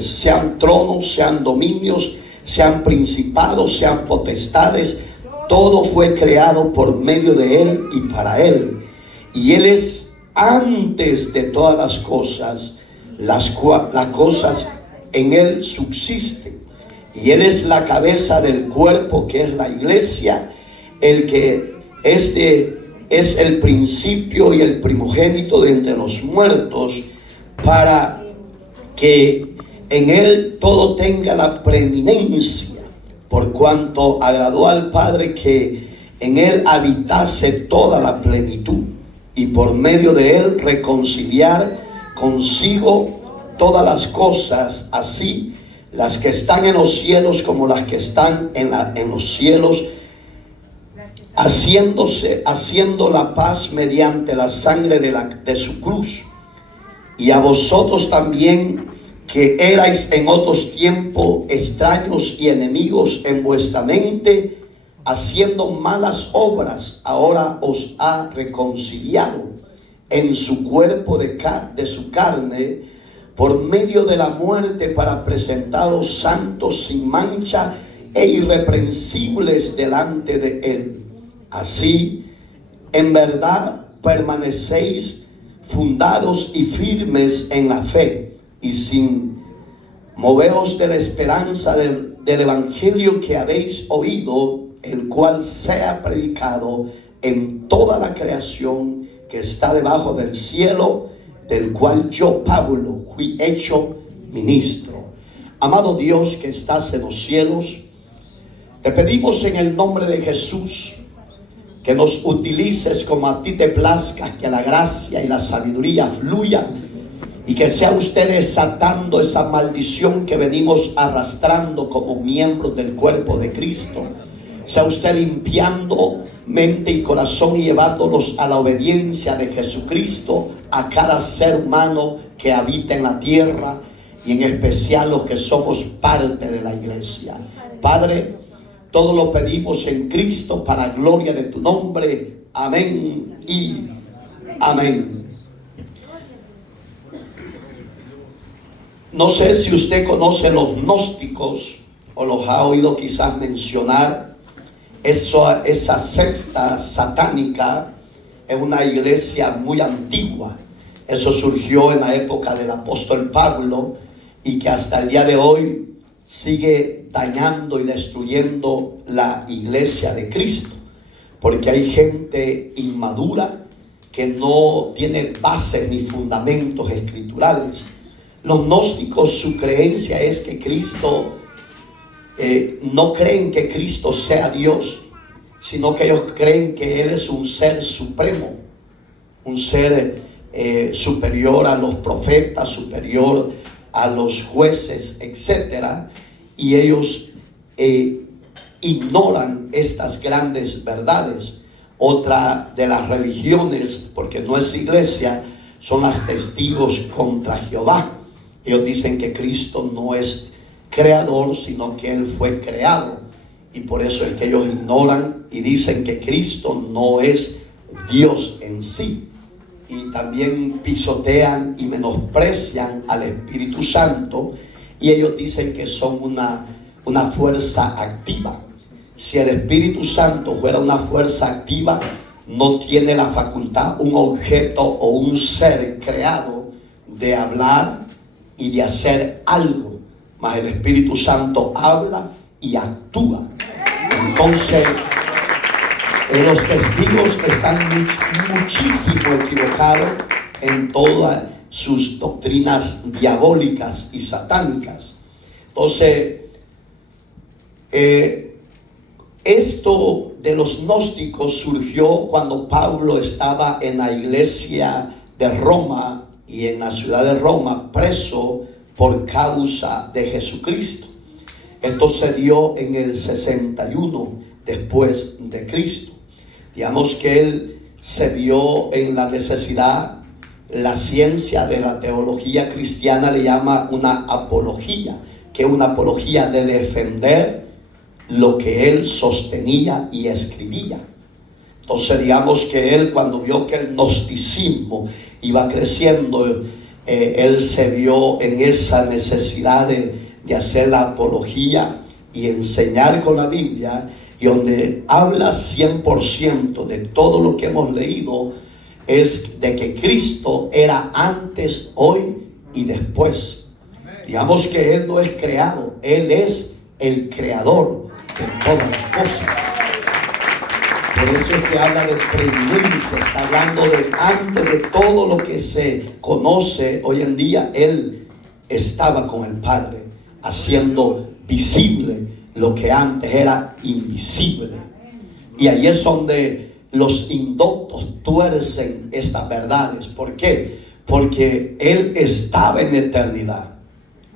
sean tronos, sean dominios, sean principados, sean potestades. Todo fue creado por medio de Él y para Él. Y Él es antes de todas las cosas. Las cosas en Él subsisten. Y Él es la cabeza del cuerpo, que es la iglesia. El que es el principio y el primogénito de entre los muertos, para que en Él todo tenga la preeminencia, por cuanto agradó al Padre que en Él habitase toda la plenitud, y por medio de Él reconciliar consigo todas las cosas, así las que están en los cielos como las que están en los cielos, haciendo la paz mediante la sangre de su cruz. Y a vosotros también, que erais en otros tiempos extraños y enemigos en vuestra mente, haciendo malas obras, ahora os ha reconciliado en su cuerpo de su carne, por medio de la muerte, para presentaros santos, sin mancha e irreprensibles delante de Él. Así, en verdad, permanecéis fundados y firmes en la fe, y sin moveros de la esperanza del evangelio que habéis oído, el cual sea predicado en toda la creación que está debajo del cielo, del cual yo, Pablo, fui hecho ministro. Amado Dios que estás en los cielos, te pedimos en el nombre de Jesús que nos utilices como a ti te plazca, que la gracia y la sabiduría fluyan, y que sea usted desatando esa maldición que venimos arrastrando como miembros del cuerpo de Cristo. Sea usted limpiando mente y corazón y llevándolos a la obediencia de Jesucristo, a cada ser humano que habita en la tierra, y en especial los que somos parte de la iglesia. Padre, todo lo pedimos en Cristo para gloria de tu nombre. Amén y amén. No sé si usted conoce los gnósticos o los ha oído quizás mencionar. Esa secta satánica es una iglesia muy antigua. Eso surgió en la época del apóstol Pablo, y que hasta el día de hoy sigue dañando y destruyendo la iglesia de Cristo, porque hay gente inmadura que no tiene bases ni fundamentos escriturales. Los gnósticos, su creencia es que Cristo, no creen que Cristo sea Dios, sino que ellos creen que Él es un ser supremo, un ser superior a los profetas, superior a los jueces, etcétera. Y ellos ignoran estas grandes verdades. Otra de las religiones, porque no es iglesia, son las testigos contra Jehová. Ellos dicen que Cristo no es creador, sino que Él fue creado, y por eso es que ellos ignoran y dicen que Cristo no es Dios en sí. Y también pisotean y menosprecian al Espíritu Santo, y ellos dicen que son una fuerza activa. Si el Espíritu Santo fuera una fuerza activa, no tiene la facultad un objeto o un ser creado de hablar y de hacer algo, mas el Espíritu Santo habla y actúa. Entonces, los testigos están muchísimo equivocados en todas sus doctrinas diabólicas y satánicas. Entonces, esto de los gnósticos surgió cuando Pablo estaba en la iglesia de Roma y en la ciudad de Roma, preso por causa de Jesucristo. Esto se dio en el 61 después de Cristo. Digamos que él se vio en la necesidad. La ciencia de la teología cristiana le llama una apología, que es una apología de defender lo que él sostenía y escribía. Entonces digamos que él, cuando vio que el gnosticismo iba creciendo él se vio en esa necesidad de hacer la apología y enseñar con la Biblia, y donde habla 100% de todo lo que hemos leído, es de que Cristo era antes, hoy y después. Digamos que Él no es creado, Él es el creador de todas las cosas. Por eso es que habla de preeminencia, está hablando de antes de todo lo que se conoce hoy en día. Él estaba con el Padre, haciendo visible lo que antes era invisible. Y ahí es donde los indoctos tuercen estas verdades. ¿Por qué? Porque Él estaba en eternidad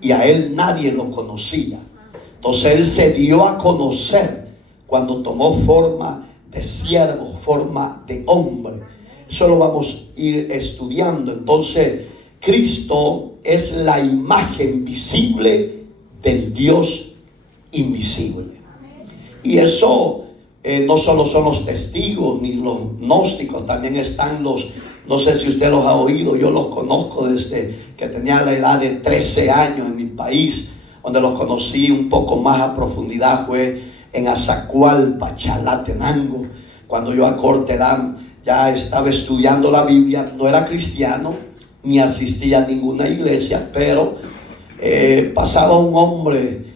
y a Él nadie lo conocía. Entonces Él se dio a conocer cuando tomó forma de siervo, forma de hombre. Eso lo vamos a ir estudiando. Entonces Cristo es la imagen visible del Dios invisible. Y eso no solo son los testigos ni los gnósticos, también están los, no sé si usted los ha oído, yo los conozco desde que tenía la edad de 13 años en mi país. Donde los conocí un poco más a profundidad fue en Azacualpa, Chalatenango, cuando yo a corta edad ya estaba estudiando la Biblia. No era cristiano ni asistía a ninguna iglesia, pero pasaba un hombre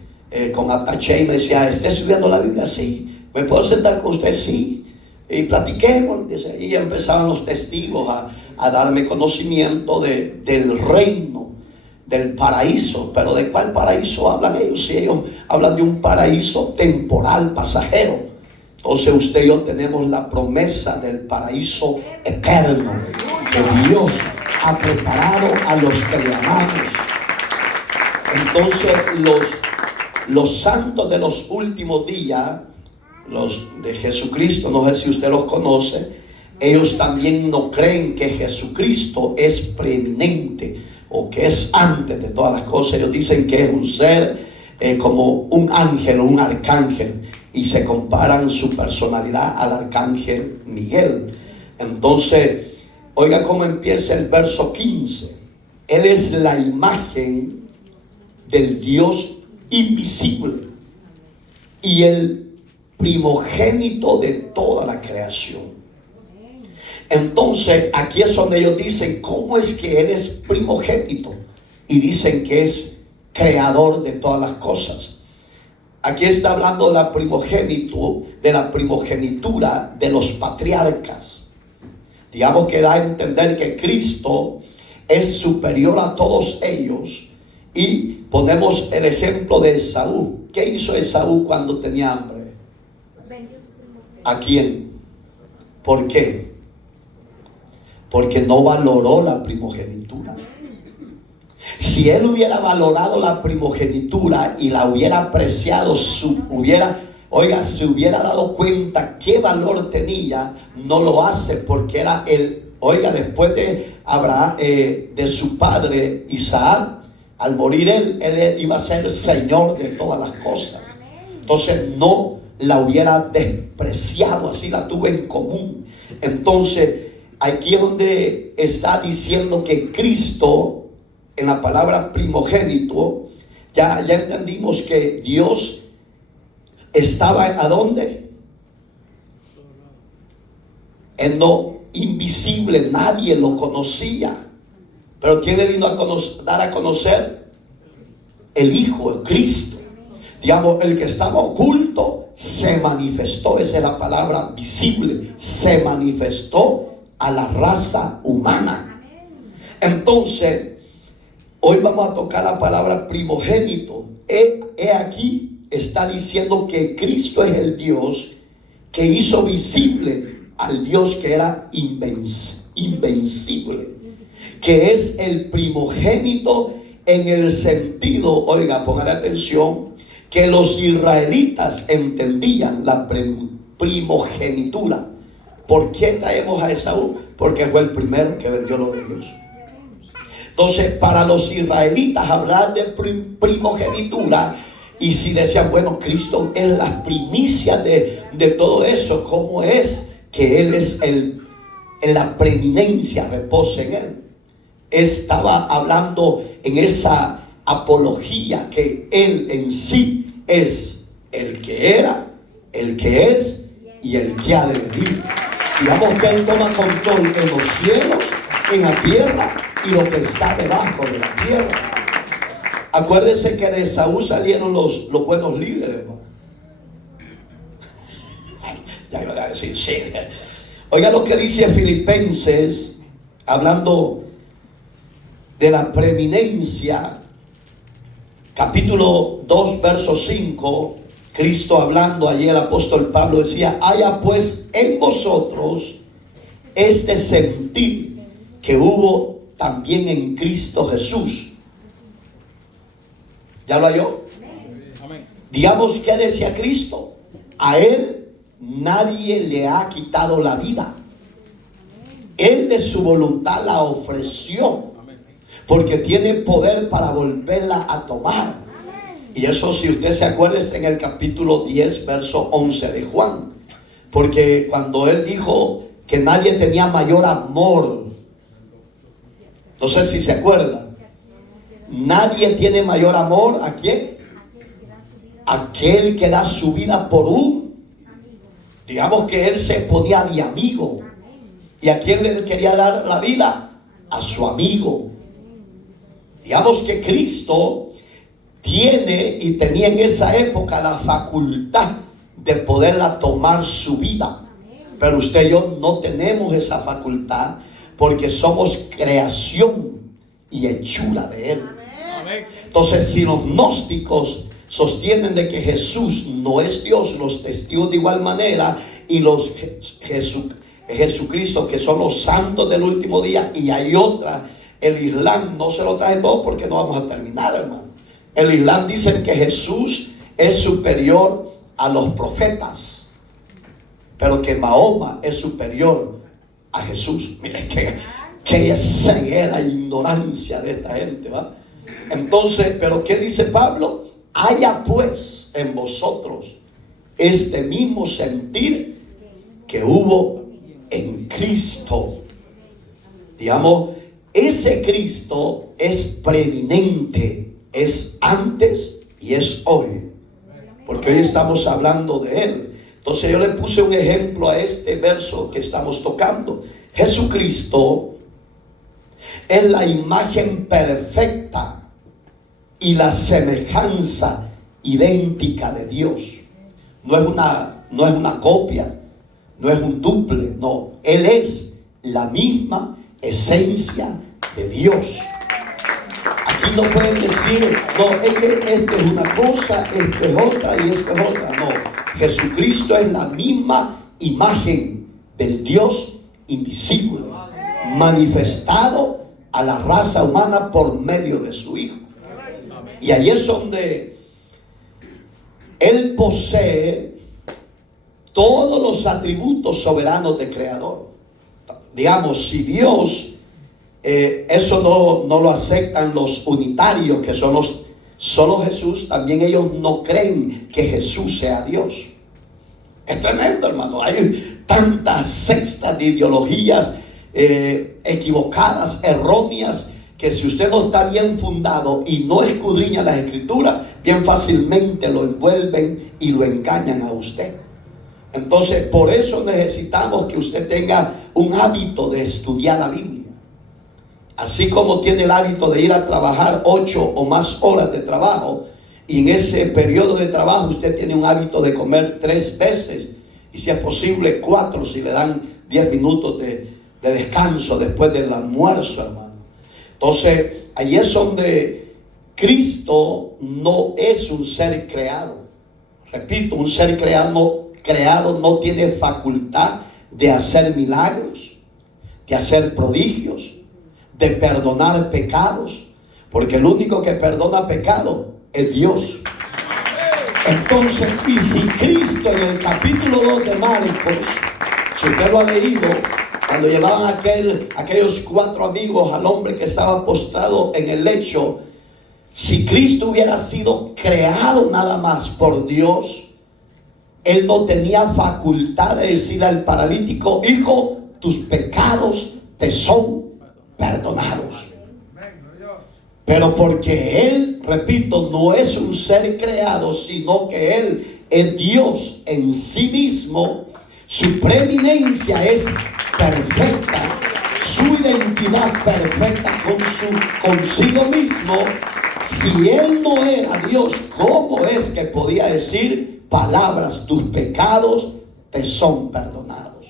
con ataché y me decía: ¿está estudiando la Biblia? Sí. ¿Me puedo sentar con usted? Sí. Y platiquemos. Y empezaron los testigos a darme conocimiento del reino, del paraíso. Pero ¿de cuál paraíso hablan ellos? Si ellos hablan de un paraíso temporal, pasajero. Entonces usted y yo tenemos la promesa del paraíso eterno que Dios ha preparado a los que le amamos. Entonces los santos de los últimos días, los de Jesucristo, no sé si usted los conoce, ellos también no creen que Jesucristo es preeminente o que es antes de todas las cosas. Ellos dicen que es un ser como un ángel o un arcángel, y se comparan su personalidad al arcángel Miguel. Entonces, oiga cómo empieza el verso 15. Él es la imagen del Dios invisible y el primogénito de toda la creación. Entonces, aquí es donde ellos dicen: ¿cómo es que Él es primogénito? Y dicen que es creador de todas las cosas. Aquí está hablando de la primogenitura de los patriarcas. Digamos que da a entender que Cristo es superior a todos ellos. Y ponemos el ejemplo de Esaú. ¿Qué hizo Esaú cuando tenía hambre? ¿A quién? ¿Por qué? Porque no valoró la primogenitura. Si él hubiera valorado la primogenitura y la hubiera apreciado, se hubiera dado cuenta qué valor tenía. No lo hace, porque era después de Abraham, de su padre Isaac, al morir él iba a ser señor de todas las cosas. Entonces no la hubiera despreciado, así la tuvo en común. Entonces aquí es donde está diciendo que Cristo, en la palabra primogénito, ya entendimos que Dios estaba ¿a dónde? En lo invisible, nadie lo conocía. Pero ¿quién le vino a dar a conocer? El Hijo, el Cristo. Digamos, el que estaba oculto se manifestó. Esa es la palabra visible. Se manifestó a la raza humana. Entonces, hoy vamos a tocar la palabra primogénito. He aquí está diciendo que Cristo es el Dios que hizo visible al Dios que era invencible, que es el primogénito en el sentido, oiga, pongan atención, que los israelitas entendían la primogenitura. ¿Por qué traemos a Esaú? Porque fue el primero que vendió lo de Dios. Entonces, para los israelitas hablar de primogenitura, y si decían, bueno, Cristo es la primicia de todo eso, ¿cómo es que Él es en la preeminencia, reposa en Él? estaba hablando en esa apología que Él en sí es el que era, el que es y el que ha de venir. Digamos que Él toma control en los cielos, en la tierra y lo que está debajo de la tierra. Acuérdense que de Saúl salieron los buenos líderes, hermano. Ya iba a decir sí. Oiga lo que dice Filipenses, hablando de la preeminencia, capítulo 2, verso 5. Cristo hablando, allí el apóstol Pablo decía: haya pues en vosotros este sentir que hubo también en Cristo Jesús. ¿Ya lo halló? Amén. Digamos que decía Cristo: a Él nadie le ha quitado la vida. Él de su voluntad la ofreció, porque tiene poder para volverla a tomar. Y eso, si usted se acuerda, está en el capítulo 10, verso 11 de Juan. Porque cuando Él dijo que nadie tenía mayor amor, no sé si se acuerda, nadie tiene mayor amor. ¿A quién? Aquel que da su vida por un. Digamos que Él se ponía de amigo. ¿Y a quién le quería dar la vida? A su amigo. Digamos que Cristo tiene y tenía en esa época la facultad de poderla tomar su vida. Pero usted y yo no tenemos esa facultad, porque somos creación y hechura de Él. Entonces, si los gnósticos sostienen de que Jesús no es Dios, los testigos de igual manera, y los Jesucristo, que son los santos del último día, y hay otra, el Islam, no se lo trae todo porque no vamos a terminar, hermano. El Islam dice que Jesús es superior a los profetas, pero que Mahoma es superior a Jesús. Miren que ceguera e ignorancia de esta gente, ¿va? Entonces, pero ¿qué dice Pablo? Haya pues en vosotros este mismo sentir que hubo en Cristo. Digamos, ese Cristo es preeminente, es antes y es hoy, porque hoy estamos hablando de Él. Entonces yo le puse un ejemplo a este verso que estamos tocando. Jesucristo es la imagen perfecta y la semejanza idéntica de Dios. No es una copia, no es un duple, no. Él es la misma esencia de Dios. Aquí no pueden decir, no, es que esto es una cosa, esto es otra y esto es otra. No, Jesucristo es la misma imagen del Dios invisible, manifestado a la raza humana por medio de su Hijo. Y ahí es donde Él posee todos los atributos soberanos de Creador. Digamos, si Dios, eso no lo aceptan los unitarios, que son solo Jesús, también ellos no creen que Jesús sea Dios. Es tremendo, hermano. Hay tantas sectas de ideologías equivocadas, erróneas, que si usted no está bien fundado y no escudriña las Escrituras, bien fácilmente lo envuelven y lo engañan a usted. Entonces, por eso necesitamos que usted tenga un hábito de estudiar la Biblia. Así como tiene el hábito de ir a trabajar 8 o más horas de trabajo, y en ese periodo de trabajo usted tiene un hábito de comer 3 veces, y si es posible 4, si le dan 10 minutos de descanso después del almuerzo, hermano. Entonces, ahí es donde Cristo no es un ser creado. Repito, un ser creado no tiene facultad de hacer milagros, de hacer prodigios, de perdonar pecados, porque el único que perdona pecado es Dios. Entonces, y si Cristo en el capítulo 2 de Marcos, si usted lo ha leído, cuando llevaban aquellos 4 amigos al hombre que estaba postrado en el lecho, si Cristo hubiera sido creado nada más por Dios, Él no tenía facultad de decir al paralítico: hijo, tus pecados te son perdonados. Pero porque Él, repito, no es un ser creado, sino que Él es Dios en sí mismo, su preeminencia es perfecta, su identidad perfecta consigo mismo. Si Él no era Dios, ¿cómo es que podía decir palabras? Tus pecados te son perdonados.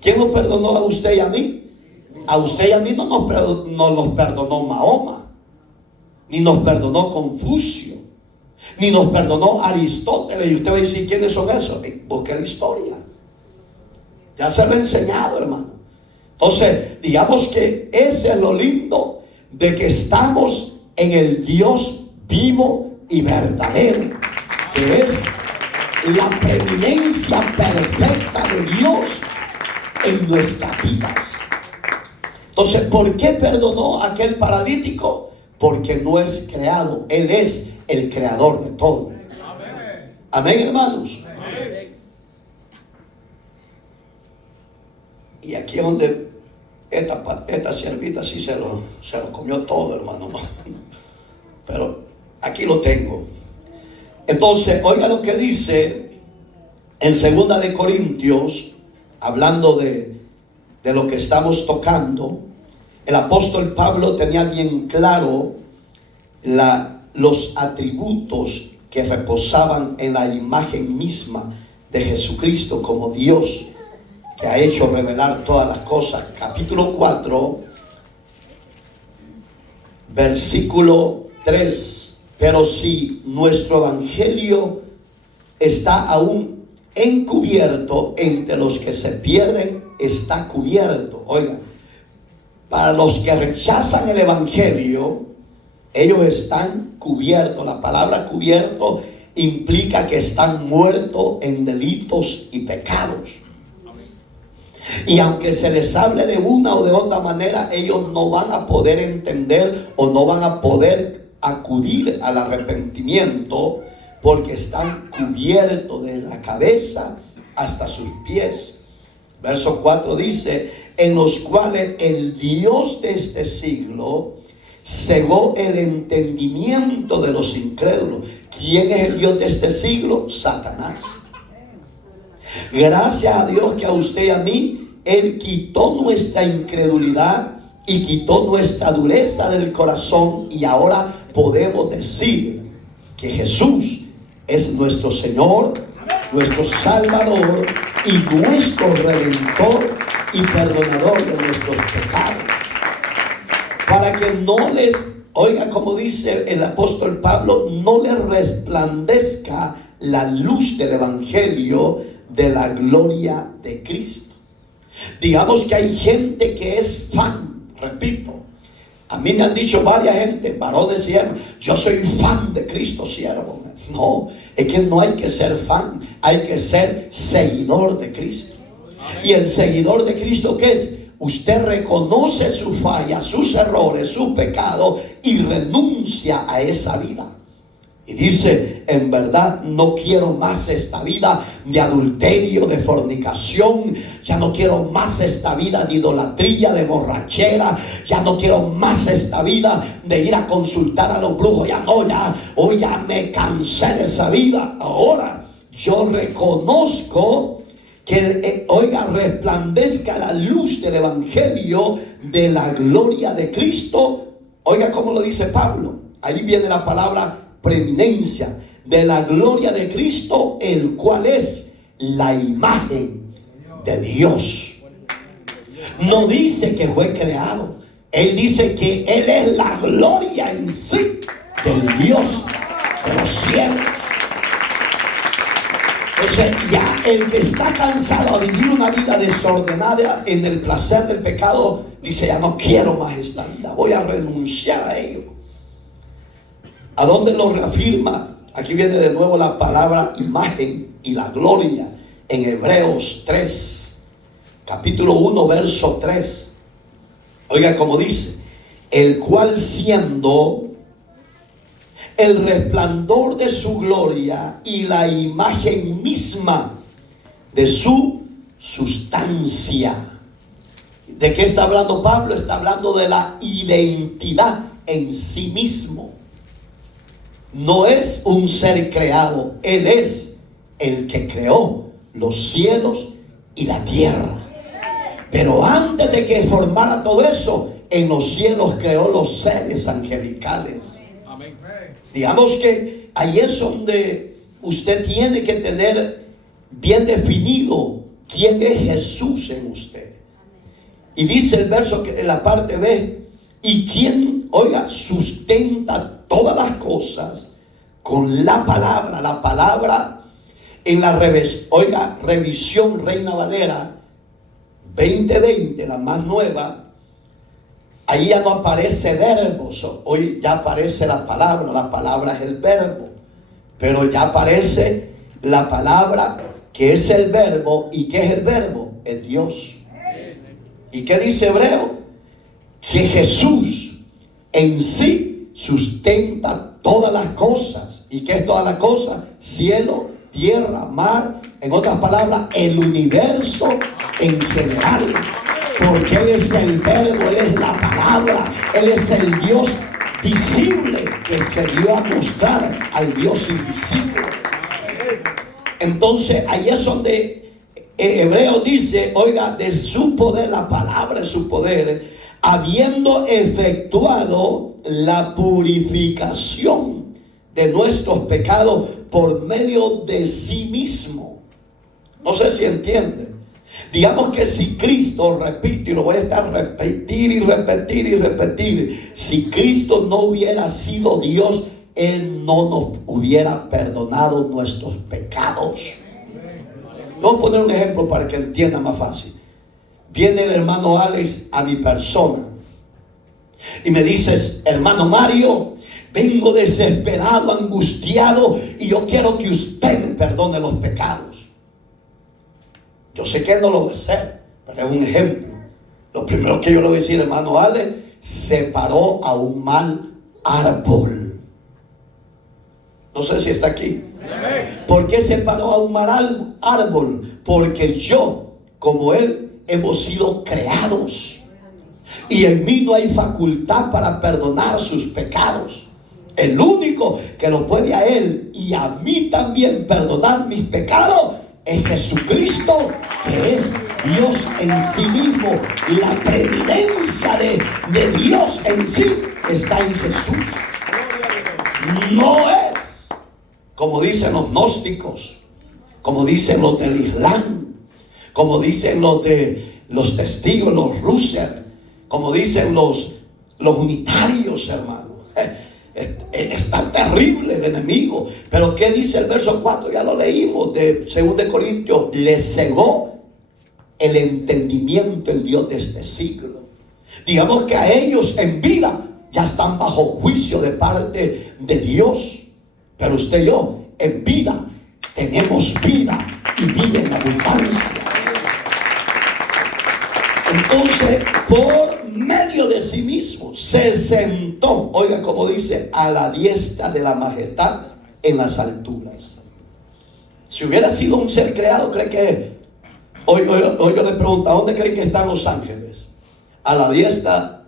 ¿Quién nos perdonó a usted y a mí? A usted y a mí no nos perdonó Mahoma, ni nos perdonó Confucio, ni nos perdonó Aristóteles. Y usted va a decir, ¿quiénes son esos? Busque la historia. Ya se lo he enseñado, hermano. Entonces, digamos que ese es lo lindo de que estamos en el Dios vivo y verdadero, que es la preeminencia perfecta de Dios en nuestras vidas. Entonces, ¿por qué perdonó a aquel paralítico? Porque no es creado, Él es el creador de todo. Amén, amén, hermanos. Amén. Y aquí es donde esta siervita sí se lo comió todo, hermano. Pero aquí lo tengo. Entonces, oiga lo que dice en 2 de Corintios, hablando de lo que estamos tocando. El apóstol Pablo tenía bien claro los atributos que reposaban en la imagen misma de Jesucristo como Dios, que ha hecho revelar todas las cosas. Capítulo 4, versículo 3. Pero si nuestro evangelio está aún encubierto, entre los que se pierden está cubierto. Oiga, para los que rechazan el evangelio, ellos están cubiertos. La palabra cubierto implica que están muertos en delitos y pecados. Y aunque se les hable de una o de otra manera, ellos no van a poder entender o no van a poder acudir al arrepentimiento, porque están cubiertos de la cabeza hasta sus pies. Verso 4 dice: en los cuales el Dios de este siglo cegó el entendimiento de los incrédulos. ¿Quién es el Dios de este siglo? Satanás. Gracias a Dios que a usted y a mí, Él quitó nuestra incredulidad y quitó nuestra dureza del corazón, y ahora podemos decir que Jesús es nuestro Señor, nuestro Salvador y nuestro Redentor y perdonador de nuestros pecados. Para que no les, oiga como dice el apóstol Pablo, no les resplandezca la luz del evangelio de la gloria de Cristo. Digamos que hay gente que es fan, repito. A mí me han dicho varias gente, varones y hembras, yo soy fan de Cristo, siervo. No, es que no hay que ser fan, hay que ser seguidor de Cristo. Y el seguidor de Cristo, ¿qué es? Usted reconoce sus fallas, sus errores, sus pecados y renuncia a esa vida. Y dice, en verdad no quiero más esta vida de adulterio, de fornicación. Ya no quiero más esta vida de idolatría, de borrachera. Ya no quiero más esta vida de ir a consultar a los brujos. Ya no, hoy ya me cansé de esa vida. Ahora yo reconozco que, oiga, resplandezca la luz del evangelio de la gloria de Cristo. Oiga cómo lo dice Pablo. Ahí viene la palabra preeminencia, de la gloria de Cristo, el cual es la imagen de Dios. No dice que fue creado, Él dice que Él es la gloria en sí del Dios de los cielos. Entonces ya el que está cansado a vivir una vida desordenada en el placer del pecado, dice, ya no quiero más esta vida, voy a renunciar a ello. ¿A dónde lo reafirma? Aquí viene de nuevo la palabra imagen y la gloria en Hebreos 3, capítulo 1, verso 3. Oiga como dice, el cual siendo el resplandor de su gloria y la imagen misma de su sustancia. ¿De qué está hablando Pablo? Está hablando de la identidad en sí mismo. No es un ser creado, Él es el que creó los cielos y la tierra. Pero antes de que formara todo eso, en los cielos creó los seres angelicales. Amén. Digamos que ahí es donde usted tiene que tener bien definido quién es Jesús en usted. Y dice el verso que en la parte B, y quién, oiga, sustenta todas las cosas con la palabra en la revisión Reina Valera 2020, la más nueva. Ahí ya no aparece verbos, hoy ya aparece la palabra es el verbo, pero ya aparece la palabra que es el verbo. ¿Y qué es el verbo? Es Dios. ¿Y qué dice Hebreo? Que Jesús en sí sustenta todas las cosas. ¿Y qué es todas las cosas? Cielo, tierra, mar, en otras palabras, el universo en general. Porque Él es el verbo, Él es la palabra, Él es el Dios visible que quería mostrar al Dios invisible. Entonces ahí es donde Hebreo dice, oiga, de su poder, la palabra de su poder, habiendo efectuado la purificación de nuestros pecados por medio de sí mismo. No sé si entiende. Digamos que si Cristo, repito, y lo voy a estar repetir, si Cristo no hubiera sido Dios, Él no nos hubiera perdonado nuestros pecados. Voy a poner un ejemplo para que entienda más fácil. Viene el hermano Alex a mi persona y me dices, hermano Mario, vengo desesperado, angustiado, y yo quiero que usted me perdone los pecados. Yo sé que él no lo va a hacer, pero es un ejemplo. Lo primero que yo le voy a decir, hermano Alex, se paró a un mal árbol. No sé si está aquí. ¿Por qué se paró a un mal árbol? Porque yo, como él, hemos sido creados. Y en mí no hay facultad para perdonar sus pecados. El único que lo puede a él y a mí también perdonar mis pecados es Jesucristo, que es Dios en sí mismo. La preeminencia de Dios en sí está en Jesús. No es como dicen los gnósticos, como dicen los del Islam, como dicen los de los testigos, los Russer, como dicen los unitarios, hermano. Es tan terrible el enemigo. Pero ¿qué dice el verso 4? Ya lo leímos de 2 Corintios. Le cegó el entendimiento el Dios de este siglo. Digamos que a ellos en vida ya están bajo juicio de parte de Dios. Pero usted y yo en vida tenemos vida, y vida en abundancia. Entonces, por medio de sí mismo se sentó, oiga como dice, a la diestra de la majestad en las alturas. Si hubiera sido un ser creado, ¿cree que hoy yo le pregunto, ¿a dónde creen que están los ángeles? ¿A la diestra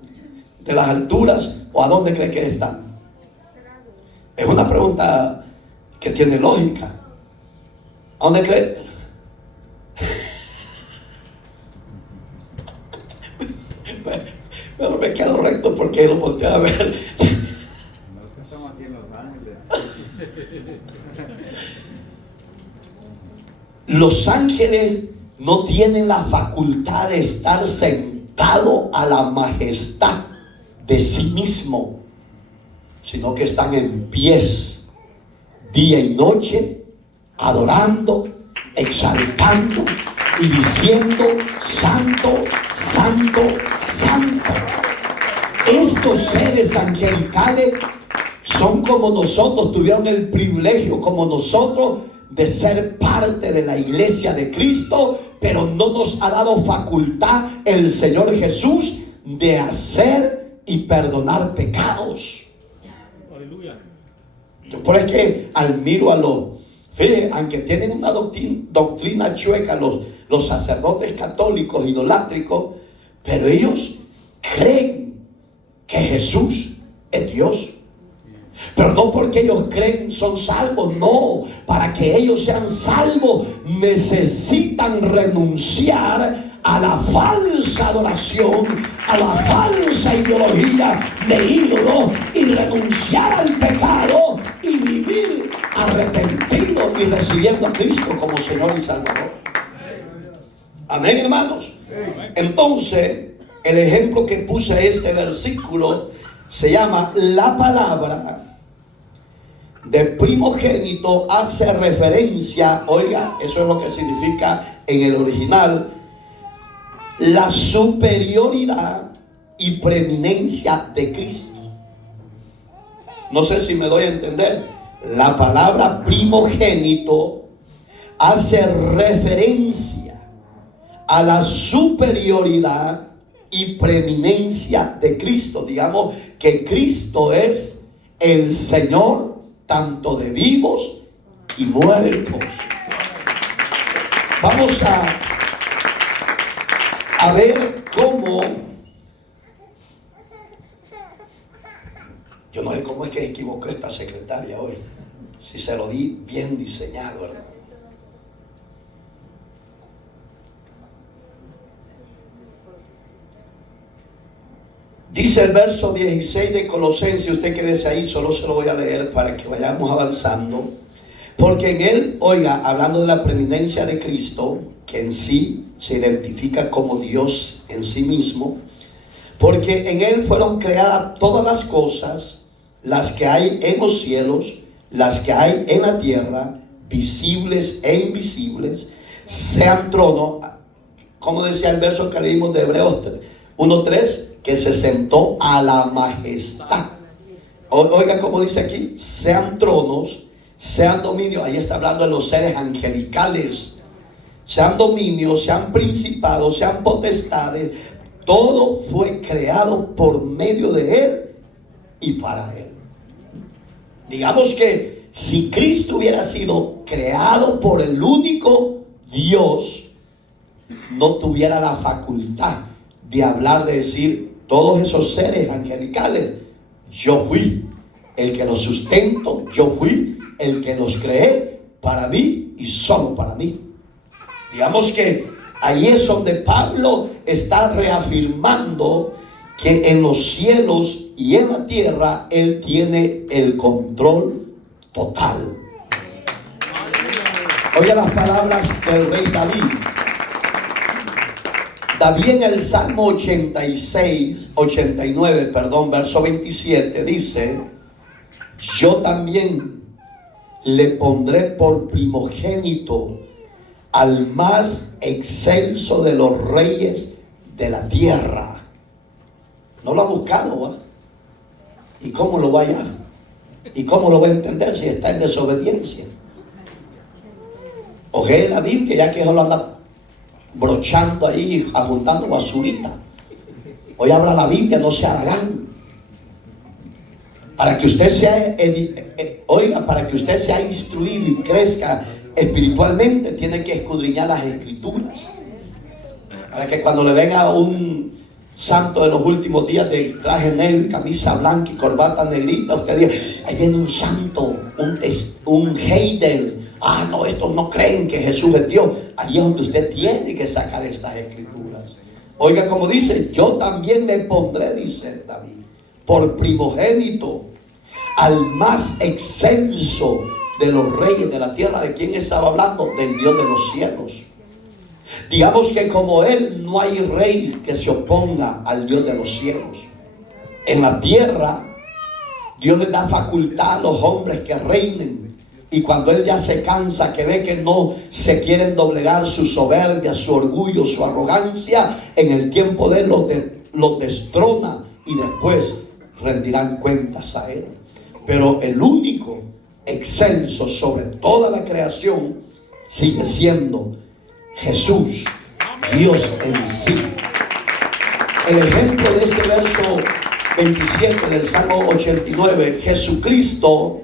de las alturas o a dónde creen que están? Es una pregunta que tiene lógica. ¿A dónde creen? Pero me quedo recto porque lo volteé a ver. Nosotros estamos aquí en Los Ángeles. Los ángeles no tienen la facultad de estar sentado a la majestad de sí mismo, sino que están en pies día y noche, adorando, exaltando y diciendo: santo, santo, santo. Estos seres angelicales son como nosotros, tuvieron el privilegio como nosotros de ser parte de la iglesia de Cristo, pero no nos ha dado facultad el Señor Jesús de hacer y perdonar pecados. Aleluya. Yo por eso es que admiro a los, fíjense, aunque tienen una doctrina chueca los sacerdotes católicos idolátricos, pero ellos creen que Jesús es Dios. Pero no porque ellos creen son salvos, no. Para que ellos sean salvos necesitan renunciar a la falsa adoración, a la falsa ideología de ídolos, y renunciar al pecado y vivir arrepentidos y recibiendo a Cristo como Señor y Salvador. Amén, hermanos. Entonces, el ejemplo que puse en este versículo se llama: la palabra de primogénito hace referencia, oiga, eso es lo que significa en el original, la superioridad y preeminencia de Cristo. No sé si me doy a entender. La palabra primogénito hace referencia a la superioridad y preeminencia de Cristo. Digamos que Cristo es el Señor tanto de vivos y muertos. Vamos a ver cómo, yo no sé cómo es que equivocó esta secretaria hoy, si se lo di bien diseñado, ¿verdad? Dice el verso 16 de Colosenses, usted quédese ahí, solo se lo voy a leer para que vayamos avanzando. Porque en él, oiga, hablando de la preeminencia de Cristo, que en sí se identifica como Dios en sí mismo, porque en él fueron creadas todas las cosas, las que hay en los cielos, las que hay en la tierra, visibles e invisibles, sean tronos, como decía el verso que leímos de Hebreos 1:3, que se sentó a la majestad. Oiga como dice aquí, sean tronos, sean dominios. Ahí está hablando de los seres angelicales. Sean dominios, sean principados, sean potestades. Todo fue creado por medio de Él y para Él. Digamos que si Cristo hubiera sido creado por el único Dios, no tuviera la facultad de hablar, de decir: todos esos seres angelicales, yo fui el que los sustento, yo fui el que los creé para mí y solo para mí. Digamos que ahí es donde Pablo está reafirmando que en los cielos y en la tierra Él tiene el control total. Oiga las palabras del rey David. David en el Salmo 89, verso 27 dice: yo también le pondré por primogénito al más excelso de los reyes de la tierra. No lo ha buscado, ¿va? ¿Y cómo lo va a hallar? ¿Y cómo lo va a entender si está en desobediencia? Ojee la Biblia, ya que solo anda brochando ahí, ajuntando basurita. Hoy abra la Biblia, no sea haragán. Para que usted sea, para que usted sea instruido y crezca espiritualmente, tiene que escudriñar las Escrituras. Para que cuando le venga un santo de los últimos días de traje negro y camisa blanca y corbata negrita, usted diga: ahí viene un santo, un heider. Ah, no, estos no creen que Jesús es Dios. Allí es donde usted tiene que sacar estas Escrituras. Oiga como dice: yo también le pondré, dice David, por primogénito al más excelso de los reyes de la tierra. ¿De quién estaba hablando? Del Dios de los cielos. Digamos que como Él, no hay rey que se oponga al Dios de los cielos. En la tierra Dios le da facultad a los hombres que reinen. Y cuando Él ya se cansa, que ve que no se quieren doblegar su soberbia, su orgullo, su arrogancia, en el tiempo de Él los destrona y después rendirán cuentas a Él. Pero el único excelso sobre toda la creación sigue siendo Jesús, Dios en sí. El ejemplo de este verso 27 del Salmo 89, Jesucristo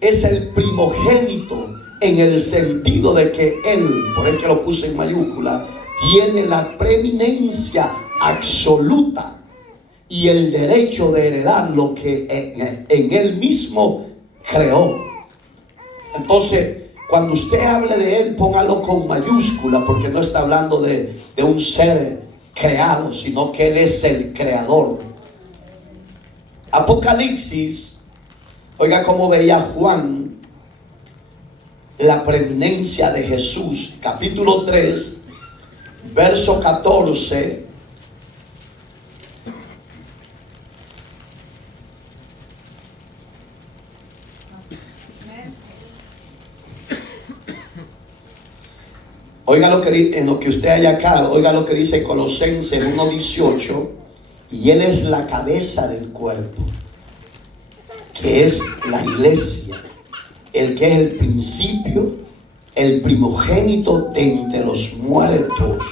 es el primogénito en el sentido de que Él, por el que lo puse en mayúscula, tiene la preeminencia absoluta y el derecho de heredar lo que en Él mismo creó. Entonces, cuando usted hable de Él, póngalo con mayúscula, porque no está hablando de un ser creado, sino que Él es el creador. Apocalipsis, oiga cómo veía Juan la preeminencia de Jesús, capítulo 3, verso 14. Oiga lo que en lo que usted haya acá, oiga lo que dice Colosenses 1:18, y Él es la cabeza del cuerpo, que es la iglesia, el que es el principio, el primogénito de entre los muertos,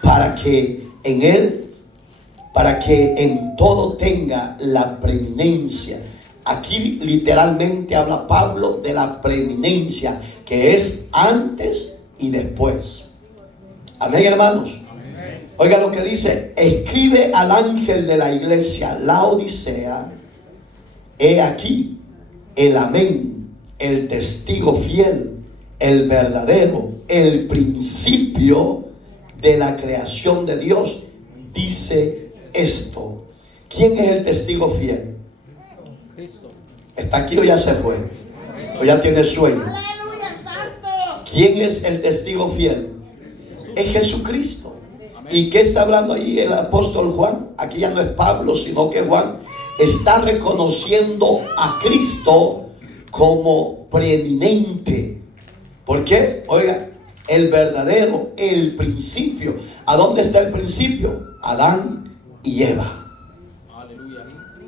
para que en todo tenga la preeminencia. Aquí literalmente habla Pablo de la preeminencia, que es antes y después. Amén, hermanos. Amén. Oiga lo que dice: escribe al ángel de la iglesia Laodicea, he aquí el amén, el testigo fiel, el verdadero, el principio de la creación de Dios, dice esto. ¿Quién es el testigo fiel? Cristo. ¿Está aquí o ya se fue? ¿O ya tiene sueño? ¿Quién es el testigo fiel? Es Jesucristo. ¿Y qué está hablando ahí el apóstol Juan? Aquí ya no es Pablo, sino que Juan está reconociendo a Cristo como preeminente. ¿Por qué? Oiga, el verdadero, el principio. ¿A dónde está el principio? Adán y Eva.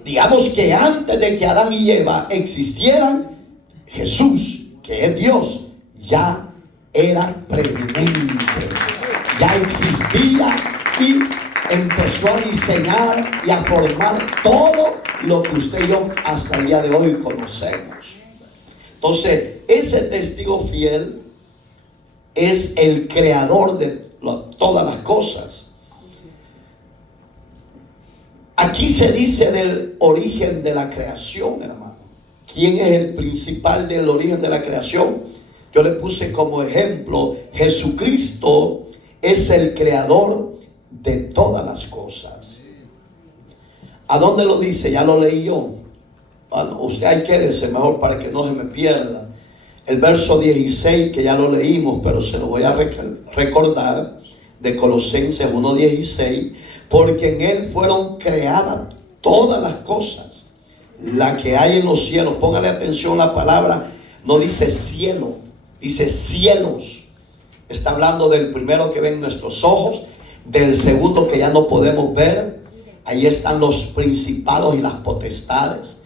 Digamos que antes de que Adán y Eva existieran, Jesús, que es Dios, ya era preeminente, ya existía y empezó a diseñar y a formar todo lo que usted y yo hasta el día de hoy conocemos. Entonces, ese testigo fiel es el creador de todas las cosas. Aquí se dice del origen de la creación, hermano. ¿Quién es el principal del origen de la creación? Yo le puse como ejemplo, Jesucristo es el creador de todas las cosas. ¿A dónde lo dice? Ya lo leí yo. Bueno, usted ahí quédese mejor para que no se me pierda. El verso 16, que ya lo leímos, pero se lo voy a recordar, de Colosenses 1:16, porque en Él fueron creadas todas las cosas, la que hay en los cielos. Póngale atención, la palabra no dice cielo, dice cielos. Está hablando del primero que ven nuestros ojos, del segundo que ya no podemos ver. Ahí están los principados y las potestades.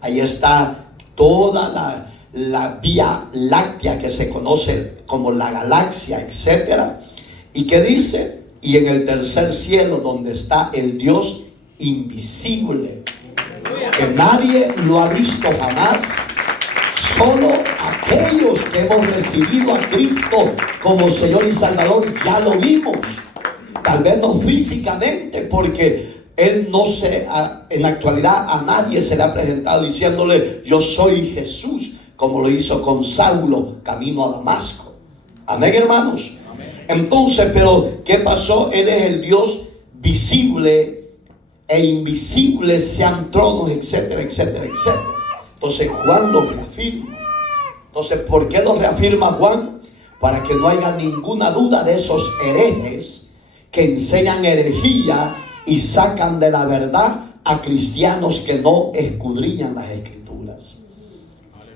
Ahí está toda la vía láctea que se conoce como la galaxia, etcétera. ¿Y qué dice? Y en el tercer cielo, donde está el Dios invisible, que nadie lo ha visto jamás, solo aquellos que hemos recibido a Cristo como Señor y Salvador ya lo vimos. Tal vez no físicamente, porque Él no en la actualidad a nadie se le ha presentado diciéndole yo soy Jesús, como lo hizo con Saulo camino a Damasco. Amén, hermanos. Amén. Entonces, pero ¿qué pasó? Él es el Dios visible e invisible, sean tronos, etcétera, etcétera, etcétera. Entonces Juan lo reafirma. Entonces, ¿por qué lo reafirma Juan? Para que no haya ninguna duda de esos herejes que enseñan herejía y sacan de la verdad a cristianos que no escudriñan las escrituras.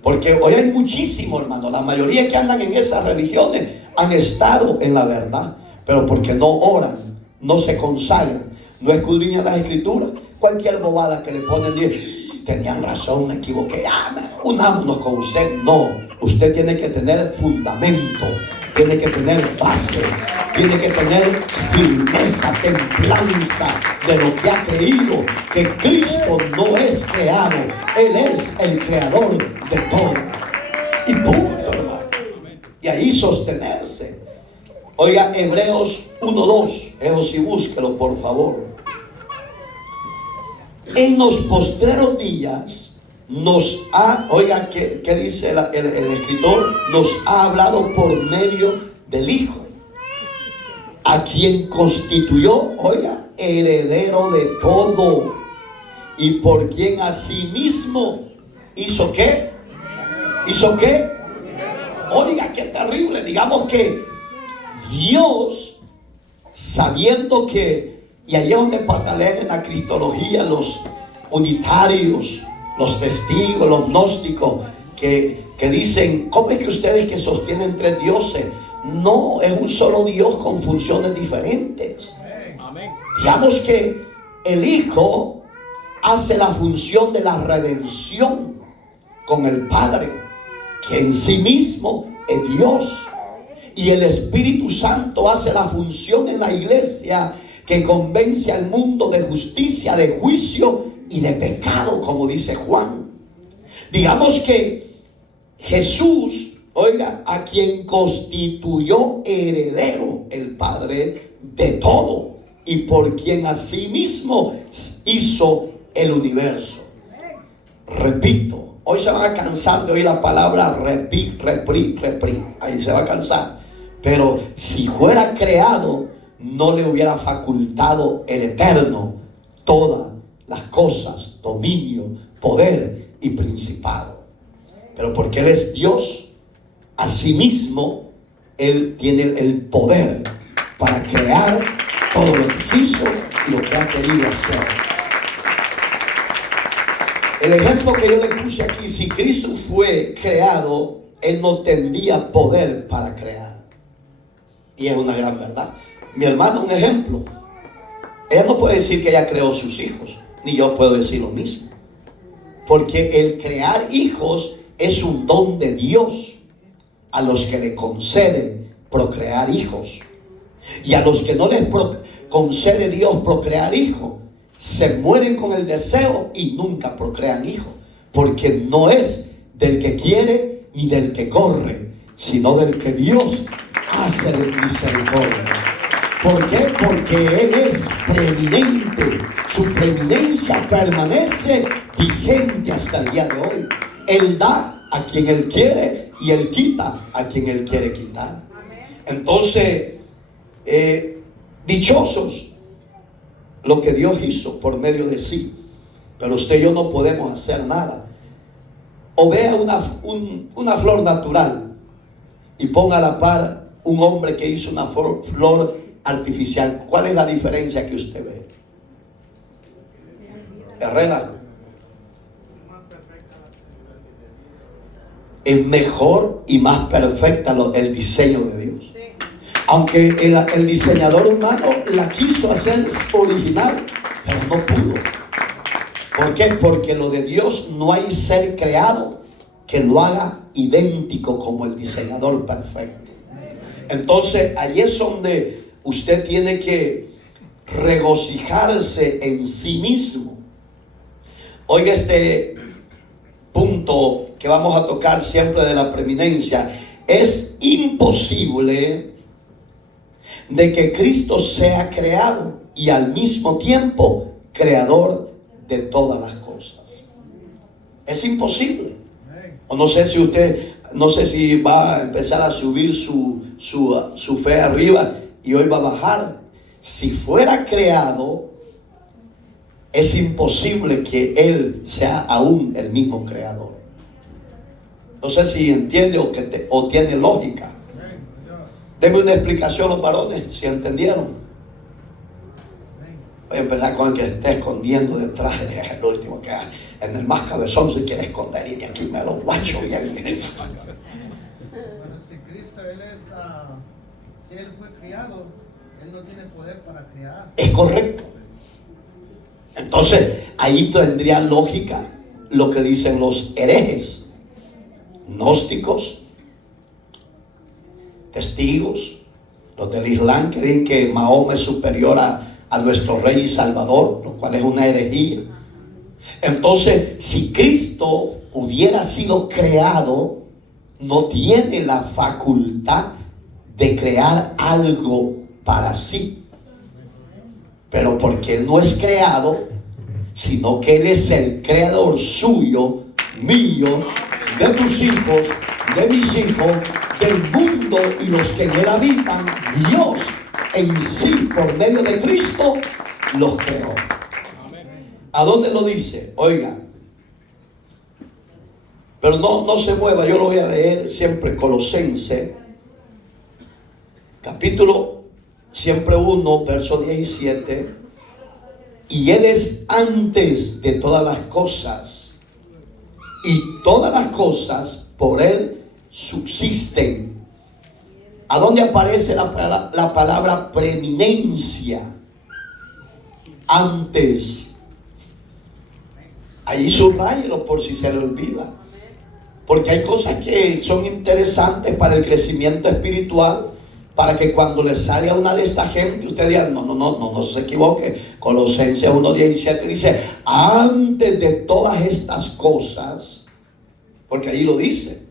Porque hoy hay muchísimo, hermano. La mayoría que andan en esas religiones han estado en la verdad, pero porque no oran, no se consagran, no escudriñan las escrituras. Cualquier bobada que le ponen, tenían razón, me equivoqué, unámonos con usted. No, usted tiene que tener fundamento, tiene que tener base, tiene que tener firmeza, templanza de lo que ha creído, que Cristo no es creado, Él es el creador de todo. Y punto, hermano. Y ahí sostenerse. Oiga, Hebreos 1:2, eso sí, búsquelo por favor. en los postreros días nos ha, oiga, ¿qué dice el escritor? Nos ha hablado por medio del Hijo, a quien constituyó, oiga, heredero de todo, y por quien asimismo hizo ¿qué? ¿Hizo qué? Oiga, qué terrible. Digamos que Dios, sabiendo que, y ahí es donde patalean en la cristología los unitarios, los testigos, los gnósticos, que dicen, ¿cómo es que ustedes que sostienen tres dioses? No, es un solo Dios con funciones diferentes. Amén. Digamos que el Hijo hace la función de la redención con el Padre, que en sí mismo es Dios. Y el Espíritu Santo hace la función en la iglesia, que convence al mundo de justicia, de juicio y de pecado, como dice Juan. Digamos que Jesús, oiga, a quien constituyó heredero el Padre de todo, y por quien asimismo hizo el universo. Repito, hoy se van a cansar de oír la palabra reprí. Ahí se va a cansar. Pero si fuera creado, no le hubiera facultado el Eterno todas las cosas, dominio, poder y principado. Pero porque Él es Dios, asimismo Él tiene el poder para crear todo lo que quiso y lo que ha querido hacer. El ejemplo que yo le puse aquí, si Cristo fue creado, Él no tendría poder para crear. Y es una gran verdad. Mi hermana, un ejemplo. Ella no puede decir que ella creó sus hijos, ni yo puedo decir lo mismo. Porque el crear hijos es un don de Dios a los que le concede procrear hijos. Y a los que no les concede Dios procrear hijos, se mueren con el deseo y nunca procrean hijos. Porque no es del que quiere ni del que corre, sino del que Dios hace de misericordia. ¿Por qué? Porque Él es preeminente. Su preeminencia permanece vigente hasta el día de hoy. Él da a quien Él quiere y Él quita a quien Él quiere quitar. Entonces, dichosos lo que Dios hizo por medio de sí. Pero usted y yo no podemos hacer nada. O vea una flor natural y ponga a la par un hombre que hizo una flor artificial. ¿Cuál es la diferencia que usted ve? Herrera, es mejor y más perfecta el diseño de Dios. Aunque el diseñador humano la quiso hacer original, pero no pudo. ¿Por qué? Porque lo de Dios no hay ser creado que lo haga idéntico como el diseñador perfecto. Entonces, ahí es donde usted tiene que regocijarse en sí mismo. Oiga este punto que vamos a tocar siempre de la preeminencia. Es imposible de que Cristo sea creado y al mismo tiempo creador de todas las cosas. Es imposible. O no sé si va a empezar a subir su fe arriba y hoy va a bajar. Si fuera creado, es imposible que Él sea aún el mismo creador. No sé si entiende o tiene lógica. Denme una explicación los varones, si entendieron. Voy a empezar con el que esté escondiendo detrás. Es el último que en el más cabezón se quiere esconder y de aquí me lo guacho bien. Bueno, si Cristo, si Él fue criado, Él no tiene poder para crear. Es correcto. Entonces, ahí tendría lógica lo que dicen los herejes, gnósticos, testigos, los del Islam que dicen que Mahoma es superior a nuestro Rey y Salvador, lo cual es una herejía. Entonces, si Cristo hubiera sido creado, no tiene la facultad de crear algo para sí. Pero porque Él no es creado, sino que Él es el creador suyo, mío, de tus hijos, de mis hijos, del mundo y los que en Él habitan. Dios en sí, por medio de Cristo, los creó. ¿A dónde lo dice? Oiga, pero no se mueva, yo lo voy a leer siempre. Colosense, capítulo siempre 1, verso 17. Y Él es antes de todas las cosas, y todas las cosas por Él subsisten. ¿A dónde aparece la palabra preeminencia? Antes. Ahí subrayelo por si se le olvida. Porque hay cosas que son interesantes para el crecimiento espiritual, para que cuando le sale a una de esta gente, usted diga, no se equivoque. Colosenses 1:17 dice, antes de todas estas cosas, porque ahí lo dice,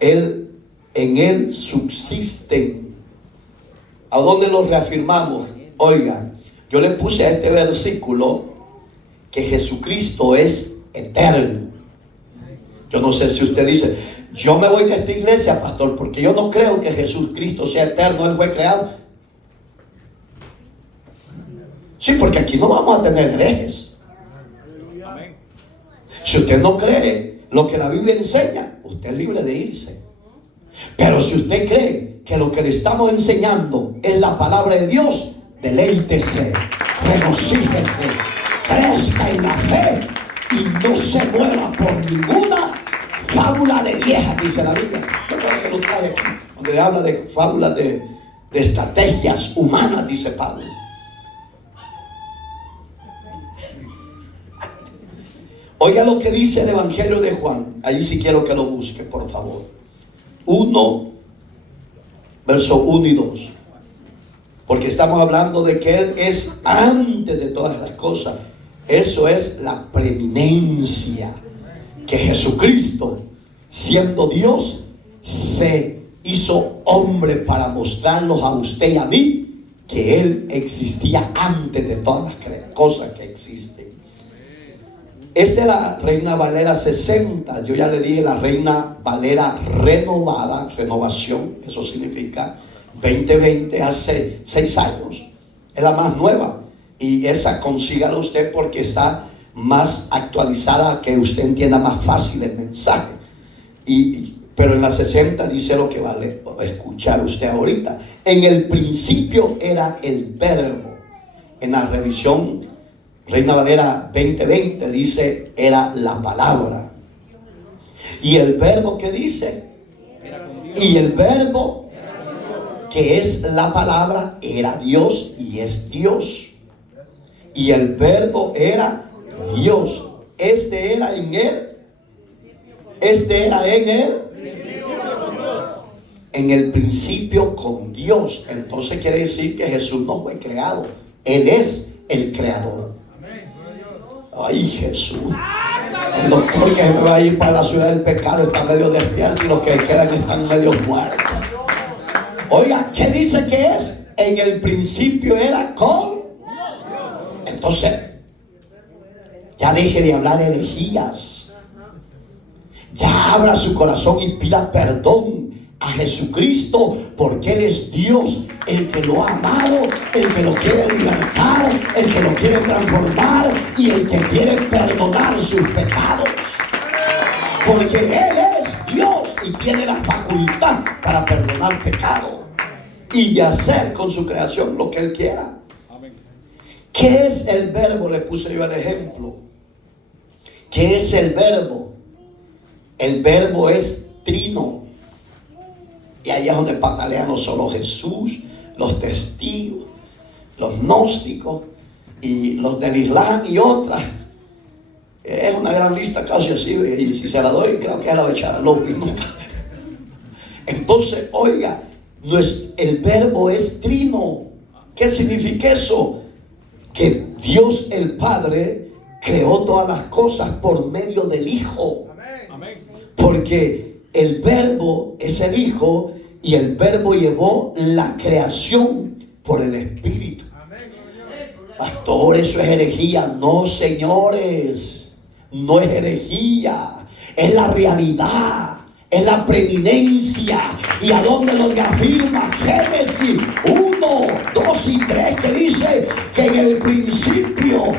en Él subsisten. ¿A dónde lo reafirmamos? Oiga, yo le puse a este versículo que Jesucristo es eterno. Yo no sé si usted dice, yo me voy de esta iglesia, pastor, porque yo no creo que Jesucristo sea eterno, Él fue creado. Sí, porque aquí no vamos a tener herejes. Si usted no cree lo que la Biblia enseña, usted es libre de irse. Pero si usted cree que lo que le estamos enseñando es la palabra de Dios, deleítese, regocíjese, crezca en la fe y no se mueva por ninguna fábula de vieja, dice la Biblia. Yo creo que lo trae aquí, donde habla de fábulas de estrategias humanas, dice Pablo. Oiga lo que dice el Evangelio de Juan. Ahí sí quiero que lo busque, por favor. 1, verso 1 y 2. Porque estamos hablando de que Él es antes de todas las cosas. Eso es la preeminencia. Que Jesucristo, siendo Dios, se hizo hombre para mostrarnos a usted y a mí que Él existía antes de todas las cosas que existen. Esta es la Reina Valera 60. Yo ya le dije la Reina Valera renovada, renovación, eso significa 2020, hace 6 años. Es la más nueva. Y esa consígala usted porque está más actualizada, que usted entienda más fácil el mensaje. Pero en la 60 dice lo que vale escuchar usted ahorita. En el principio era el verbo. En la revisión Reina Valera 2020 dice era la palabra. Y el verbo que dice, y el verbo que es la palabra era Dios y es Dios. Y el verbo era Dios. Este era en Él. Este era en Él. En el principio con Dios. Entonces quiere decir que Jesús no fue creado. Él es el creador. Ay, Jesús. El doctor que me va a ir para la ciudad del pecado está medio despierto y los que quedan están medio muertos. Oiga, ¿qué dice que es? En el principio era con. Entonces, ya deje de hablar herejías. Ya abra su corazón y pida perdón a Jesucristo, porque Él es Dios, el que lo ha amado, el que lo quiere libertar, el que lo quiere transformar y el que quiere perdonar sus pecados. Porque Él es Dios y tiene la facultad para perdonar pecado y de hacer con su creación lo que Él quiera. ¿Qué es el verbo? Le puse yo el ejemplo. ¿Qué es el verbo? El verbo es trino. Y ahí es donde patalean no solo Jesús, los testigos, los gnósticos y los del Islam y otras. Es una gran lista casi así, y si se la doy creo que es la de Charalot. Entonces, oiga, el verbo es trino. ¿Qué significa eso? Que Dios el Padre creó todas las cosas por medio del Hijo. Porque el verbo es el Hijo y el verbo llevó la creación por el Espíritu. Pastor, eso es herejía. No, señores, no es herejía, es la realidad, es la preeminencia. ¿Y a dónde lo afirma? Génesis 1, 2 y 3, que dice que en el principio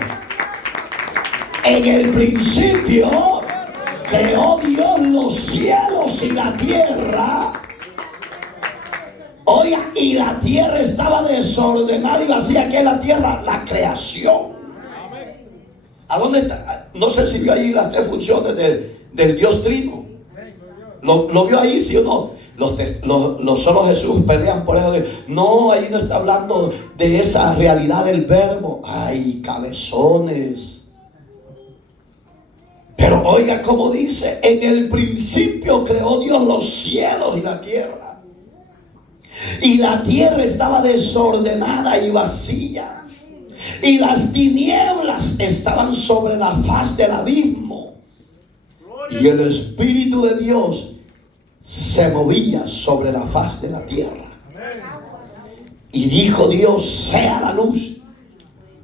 creó Dios los cielos y la tierra. Oiga, y la tierra estaba desordenada y vacía. ¿Qué es la tierra? La creación. ¿A dónde está? No sé si vio ahí las tres funciones del Dios Trino. ¿Lo vio ahí, sí o no? Los solo Jesús pelean por eso. No, ahí no está hablando de esa realidad del verbo. Ay, cabezones. Pero oiga cómo dice: en el principio creó Dios los cielos y la tierra. Y la tierra estaba desordenada y vacía, y las tinieblas estaban sobre la faz del abismo, y el Espíritu de Dios se movía sobre la faz de la tierra. Y dijo Dios: sea la luz.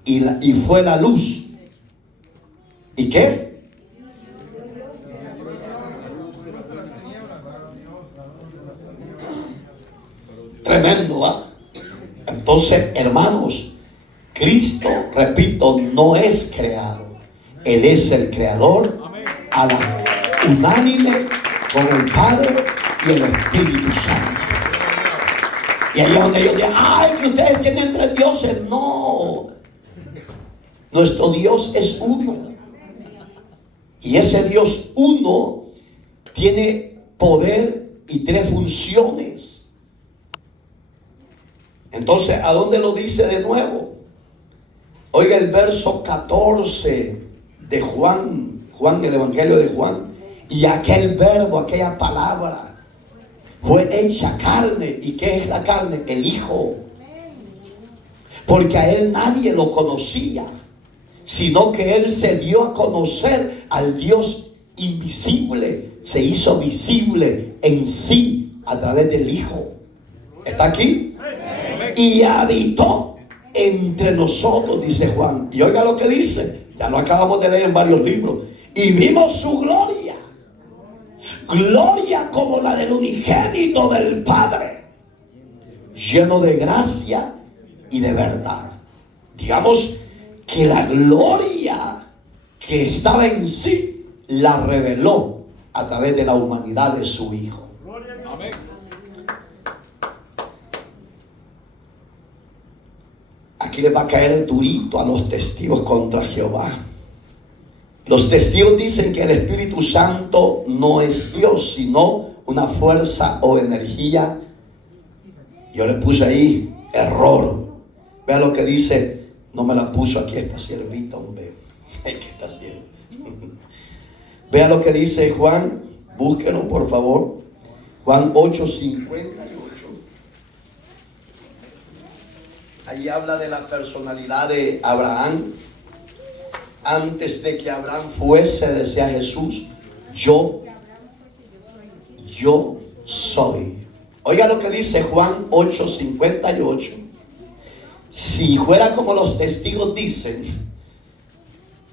Y fue la luz. ¿Y qué? Tremendo, ¿va? Entonces, hermanos, Cristo, repito, no es creado. Él es el creador a la unánime con el Padre y el Espíritu Santo. Y ahí es donde ellos dicen: ay, que ustedes tienen tres dioses. No, nuestro Dios es uno. Y ese Dios uno tiene poder y tres funciones. Entonces, ¿a dónde lo dice de nuevo? Oiga el verso 14 de Juan, el Evangelio de Juan. Y aquel verbo, aquella palabra, fue hecha carne. ¿Y qué es la carne? El Hijo. Porque a Él nadie lo conocía, sino que Él se dio a conocer al Dios invisible. Se hizo visible en sí a través del Hijo. ¿Está aquí? Y habitó entre nosotros, dice Juan. Y oiga lo que dice, ya lo acabamos de leer en varios libros. Y vimos su gloria, gloria como la del unigénito del Padre, lleno de gracia y de verdad. Digamos que la gloria que estaba en sí la reveló a través de la humanidad de su Hijo. Amén. Aquí les va a caer el durito a los testigos contra Jehová. Los testigos dicen que el Espíritu Santo no es Dios, sino una fuerza o energía. Yo le puse ahí error. Vea lo que dice. No me la puso aquí esta siervita, hombre. ¿Qué está haciendo? Vea lo que dice Juan. Búsquelo, por favor. Juan 8:58. Ahí habla de la personalidad de Abraham. Antes de que Abraham fuese, decía Jesús: yo soy. Oiga lo que dice Juan 8:58. Si fuera como los testigos dicen,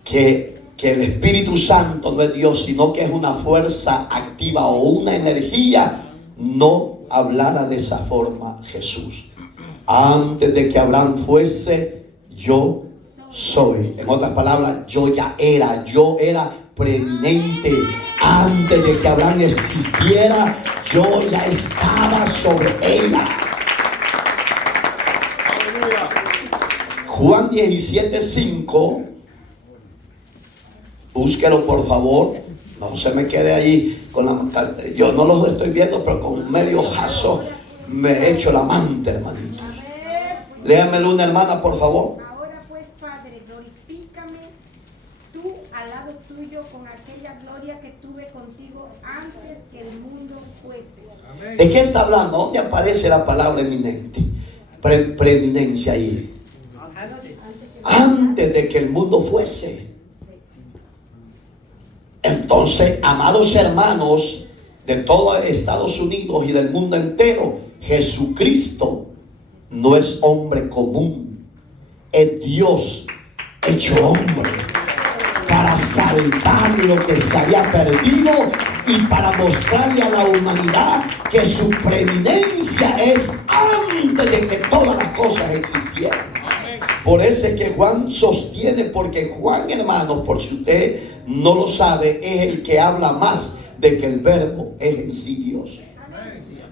que el Espíritu Santo no es Dios, sino que es una fuerza activa o una energía, no hablara de esa forma Jesús. Antes de que Abraham fuese, yo soy. En otras palabras, yo era preeminente. Antes de que Abraham existiera, yo ya estaba sobre ella. Juan 17:5. Búsquelo, por favor. No se me quede ahí con la... Yo no los estoy viendo, pero con medio jazo me he hecho la manta, hermanito. Léamelo una hermana, por favor. Ahora pues, Padre, glorifícame tú al lado tuyo con aquella gloria que tuve contigo antes que el mundo fuese. ¿De qué está hablando? ¿Dónde aparece la palabra eminente? Preeminencia ahí. Antes de que el mundo fuese. Entonces, amados hermanos de todo Estados Unidos y del mundo entero, Jesucristo no es hombre común. es Dios hecho hombre para salvar lo que se había perdido y para mostrarle a la humanidad que su preeminencia es antes de que todas las cosas existieran. Por eso es que Juan sostiene, porque Juan, hermanos, por si usted no lo sabe, es el que habla más de que el verbo es en sí Dios.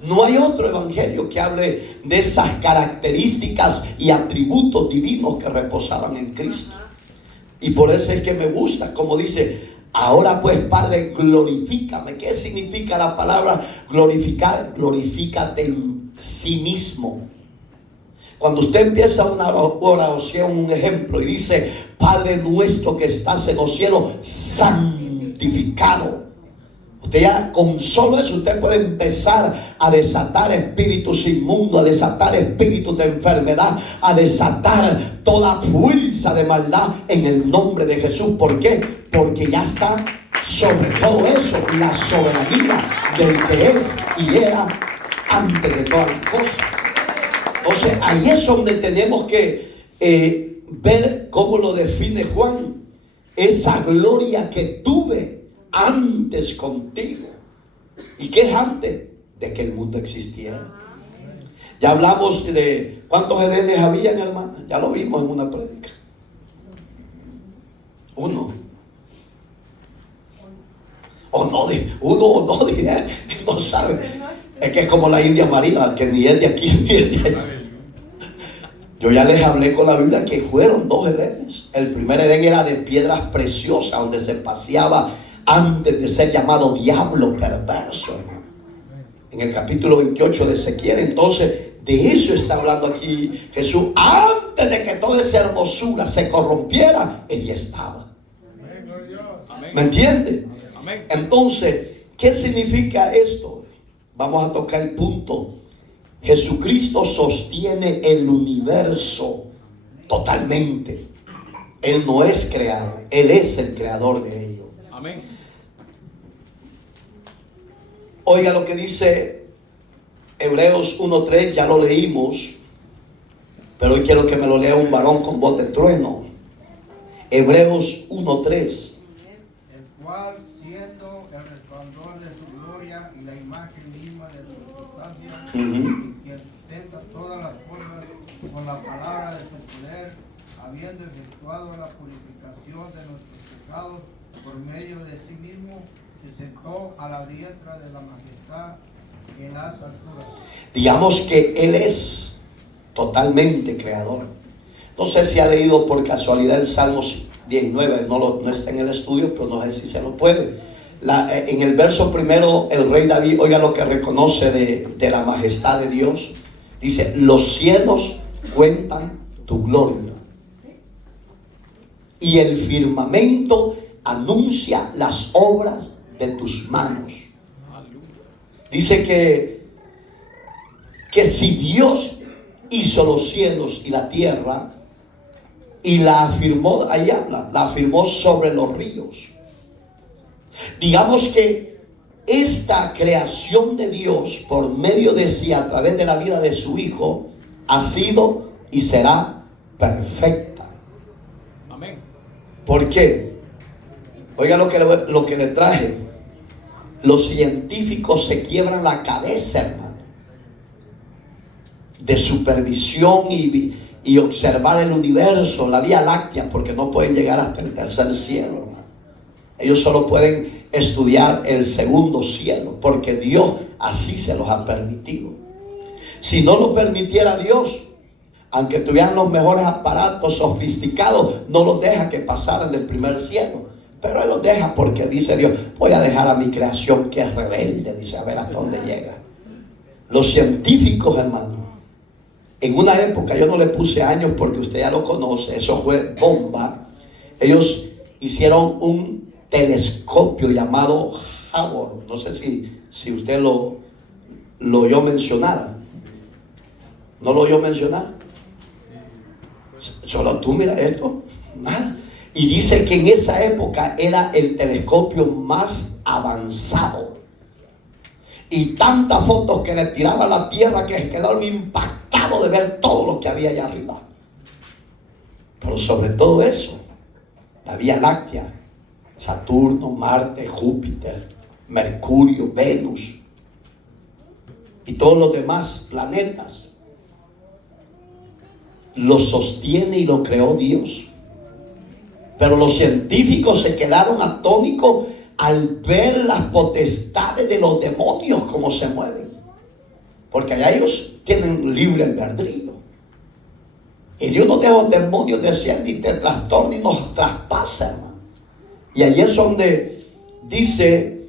No hay otro evangelio que hable de esas características y atributos divinos que reposaban en Cristo. Y por eso es que me gusta, como dice, ahora pues, Padre, glorifícame. ¿Qué significa la palabra glorificar? Glorifícate en sí mismo. Cuando usted empieza una oración, un ejemplo, y dice, Padre nuestro que estás en los cielos, santificado. Usted ya con solo eso usted puede empezar a desatar espíritus inmundos, a desatar espíritus de enfermedad, a desatar toda fuerza de maldad en el nombre de Jesús. ¿Por qué? Porque ya está sobre todo eso la soberanía del que es y era antes de todas las cosas. Entonces ahí es donde tenemos que ver cómo lo define Juan. Esa gloria que tuve antes contigo. ¿Y qué es antes? De que el mundo existiera. Ya hablamos de cuántos Edenes habían, hermano. Ya lo vimos en una prédica. Uno. O no, uno o no, no sabe. Es que es como la India María, que ni es de aquí ni es de allá. Yo ya les hablé con la Biblia que fueron 2 Edenes. El primer Edén era de piedras preciosas, donde se paseaba antes de ser llamado diablo perverso, hermano. En el capítulo 28 de Ezequiel. Entonces, de eso está hablando aquí Jesús. Antes de que toda esa hermosura se corrompiera, ella estaba. ¿Me entiende? Entonces, ¿qué significa esto? Vamos a tocar el punto. Jesucristo sostiene el universo totalmente. Él no es creado, Él es el creador de ello. Amén. Oiga lo que dice Hebreos 1:3, ya lo leímos, pero hoy quiero que me lo lea un varón con voz de trueno. Hebreos 1:3. El cual, siendo el resplandor de su gloria y la imagen misma de su sustancia, que sustenta todas las cosas con la palabra de su poder, habiendo efectuado la purificación de nuestros pecados por medio de sí mismo, se sentó a la diestra de la majestad en las alturas. Digamos que Él es totalmente creador. No sé si ha leído por casualidad el Salmo 19, no está en el estudio, pero no sé si se lo puede. En el verso primero, el rey David, oiga lo que reconoce de la majestad de Dios. Dice, los cielos cuentan tu gloria y el firmamento anuncia las obras de tus manos. Dice que si Dios hizo los cielos y la tierra y la afirmó, ahí habla, la afirmó sobre los ríos. Digamos que esta creación de Dios por medio de sí, a través de la vida de su Hijo, ha sido y será perfecta. Amén. ¿Por qué? Oiga lo que le traje. Los científicos se quiebran la cabeza, hermano, de supervisión y observar el universo, la Vía Láctea, porque no pueden llegar hasta el tercer cielo, hermano. Ellos solo pueden estudiar el segundo cielo, porque Dios así se los ha permitido. Si no lo permitiera Dios, aunque tuvieran los mejores aparatos sofisticados, no los deja que pasaran del primer cielo. Pero Él los deja porque dice Dios, voy a dejar a mi creación que es rebelde, dice, a ver hasta dónde llega. Los científicos, hermano, en una época, yo no le puse años porque usted ya lo conoce, eso fue bomba. Ellos hicieron un telescopio llamado Hubble. No sé si usted lo oyó mencionar. ¿No lo oyó mencionar? Solo tú mira esto, nada. Y dice que en esa época era el telescopio más avanzado. Y tantas fotos que le tiraba a la tierra que quedaron impactados de ver todo lo que había allá arriba. Pero sobre todo eso, la Vía Láctea, Saturno, Marte, Júpiter, Mercurio, Venus y todos los demás planetas, lo sostiene y lo creó Dios. Pero los científicos se quedaron atónitos al ver las potestades de los demonios cómo se mueven, porque allá ellos tienen libre albedrío. Y Dios nos deja los demonios descienden y te trastornan y nos traspasan, hermano. Y allí es donde dice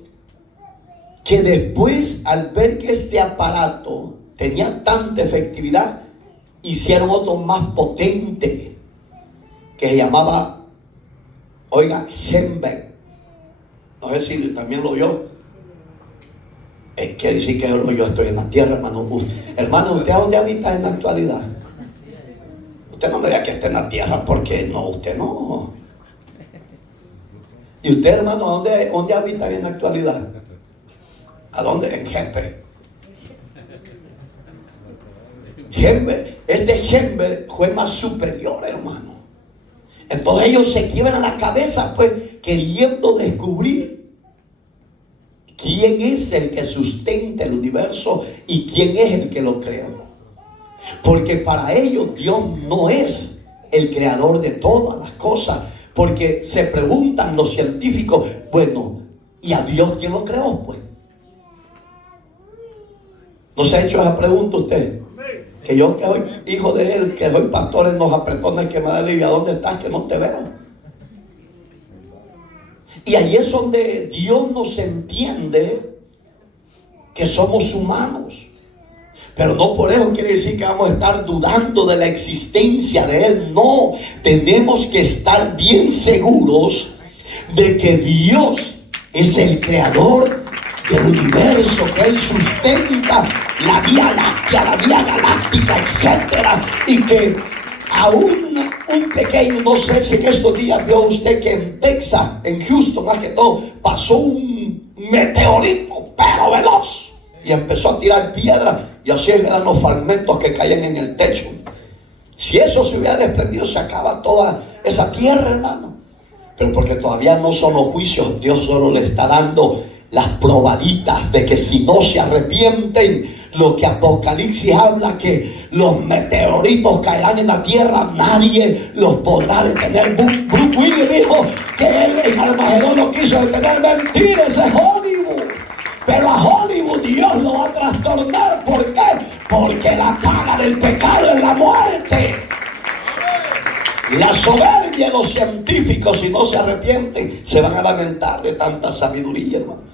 que después, al ver que este aparato tenía tanta efectividad, hicieron otro más potente que se llamaba, oiga, Hembeck. No sé si también lo oyó. Quiere decir que yo estoy en la tierra, hermano. Hermano, ¿usted a dónde habita en la actualidad? Usted no me diga que esté en la tierra, porque no, usted no. ¿Y usted, hermano, dónde habita en la actualidad? ¿A dónde? En Hembeck. Este Hembeck fue más superior, hermano. Entonces ellos se quiebran la cabeza, pues, queriendo descubrir quién es el que sustenta el universo y quién es el que lo crea. Porque para ellos Dios no es el creador de todas las cosas. Porque se preguntan los científicos, bueno, ¿y a Dios quién lo creó, pues? ¿No se ha hecho esa pregunta usted? Que yo, que soy hijo de él, que soy pastor en los apretones que me da Livia, ¿dónde estás que no te veo? Y ahí es donde Dios nos entiende que somos humanos. Pero no por eso quiere decir que vamos a estar dudando de la existencia de Él. No, tenemos que estar bien seguros de que Dios es el creador del universo, que Él sustenta la Vía Láctea, la Vía Galáctica, etcétera, y que aún un pequeño, no sé si en estos días vio usted que en Texas, en Houston más que todo, pasó un meteorito, pero veloz, y empezó a tirar piedras, y así eran los fragmentos que caían en el techo. Si eso se hubiera desprendido, se acaba toda esa tierra, hermano. Pero porque todavía no son los juicios, Dios solo le está dando las probaditas de que si no se arrepienten, lo que Apocalipsis habla, que los meteoritos caerán en la tierra, nadie los podrá detener. Bruce Willis dijo que él en Armagedón no quiso detener. Mentira, ese es Hollywood. Pero a Hollywood Dios lo va a trastornar. ¿Por qué? Porque la paga del pecado es la muerte. La soberbia de los científicos, si no se arrepienten, se van a lamentar de tanta sabiduría, hermano.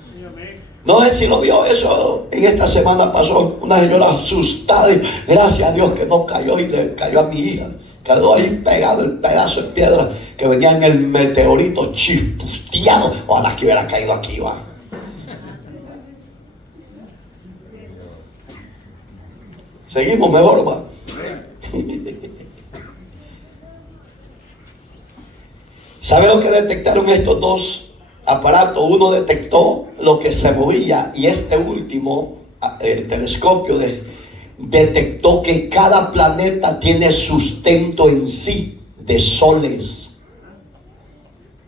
No sé si lo vio eso. En esta semana pasó una señora asustada y gracias a Dios que no cayó y le cayó a mi hija. Quedó ahí pegado el pedazo de piedra que venía en el meteorito chispusteado. Ojalá que hubiera caído aquí, va. Seguimos mejor, va. ¿Sabe lo que detectaron estos dos aparatos? Uno detectó lo que se movía y este último telescopio detectó que cada planeta tiene sustento en sí de soles.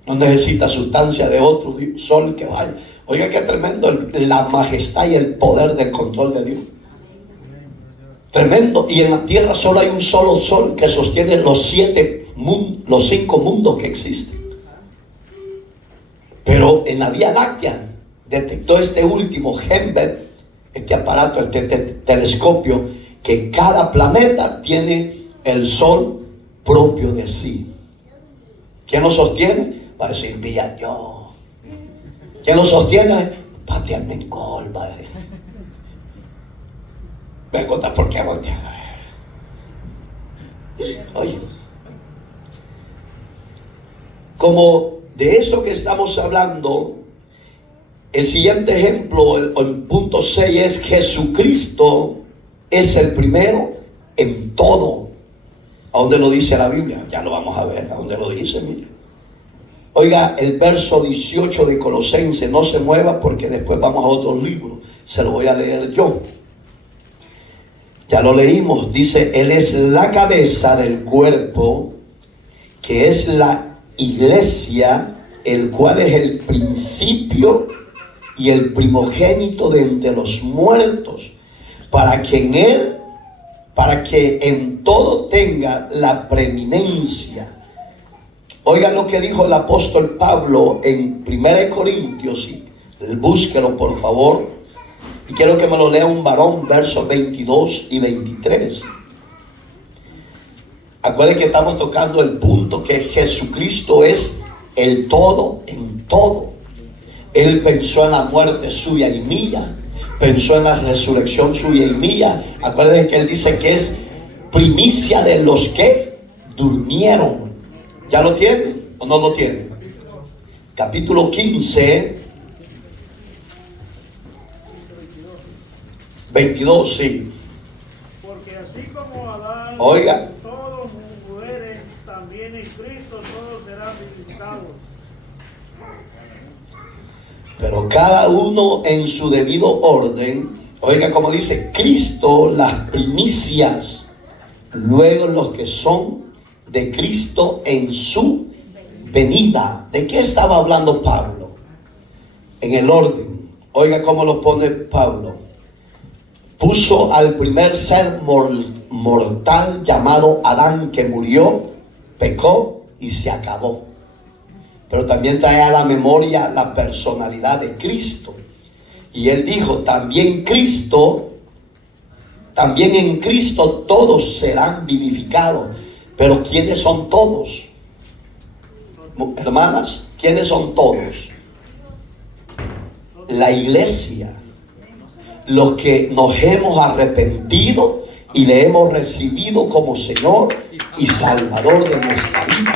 No necesita sustancia de otro sol que vaya. Oiga, qué tremendo la majestad y el poder del control de Dios. Tremendo. Y en la tierra solo hay un solo sol que sostiene los 5 mundos que existen. Pero en la Vía Láctea detectó este último Hembeck, este aparato, este telescopio, que cada planeta tiene el sol propio de sí. ¿Quién lo sostiene? Va a decir Villalló. ¿Quién lo sostiene? Pati Armengol, va a decir. Me pregunta por qué voltea. Oye, como de esto que estamos hablando, el siguiente ejemplo, el punto 6 es: Jesucristo es el primero en todo. ¿A dónde lo dice la Biblia? Ya lo vamos a ver. ¿A dónde lo dice? Mira. Oiga, el verso 18 de Colosenses, no se mueva porque después vamos a otro libro. Se lo voy a leer yo. Ya lo leímos. Dice: Él es la cabeza del cuerpo, que es la iglesia, el cual es el principio y el primogénito de entre los muertos, para que en todo tenga la preeminencia. Oigan lo que dijo el apóstol Pablo en 1 Corintios, y búsquelo por favor, y quiero que me lo lea un varón, versos 22 y 23. Acuérdense que estamos tocando el punto que Jesucristo es el todo en todo. Él pensó en la muerte suya y mía, pensó en la resurrección suya y mía. Acuérdense que Él dice que es primicia de los que durmieron. ¿Ya lo tiene o no lo tiene? Capítulo 15, 22, sí. Porque así como Adán, Oiga, todos mueren, también en Cristo todos serán vivificados. pero cada uno en su debido orden. Oiga como dice, Cristo las primicias, luego los que son de Cristo en su venida. ¿De qué estaba hablando Pablo? En el orden. Oiga cómo lo pone Pablo. Puso al primer ser mortal llamado Adán, que murió, pecó y se acabó. Pero también trae a la memoria la personalidad de Cristo. Y él dijo, también en Cristo todos serán vivificados. Pero ¿quiénes son todos? Hermanas, ¿quiénes son todos? La iglesia. Los que nos hemos arrepentido y le hemos recibido como Señor y Salvador de nuestra vida.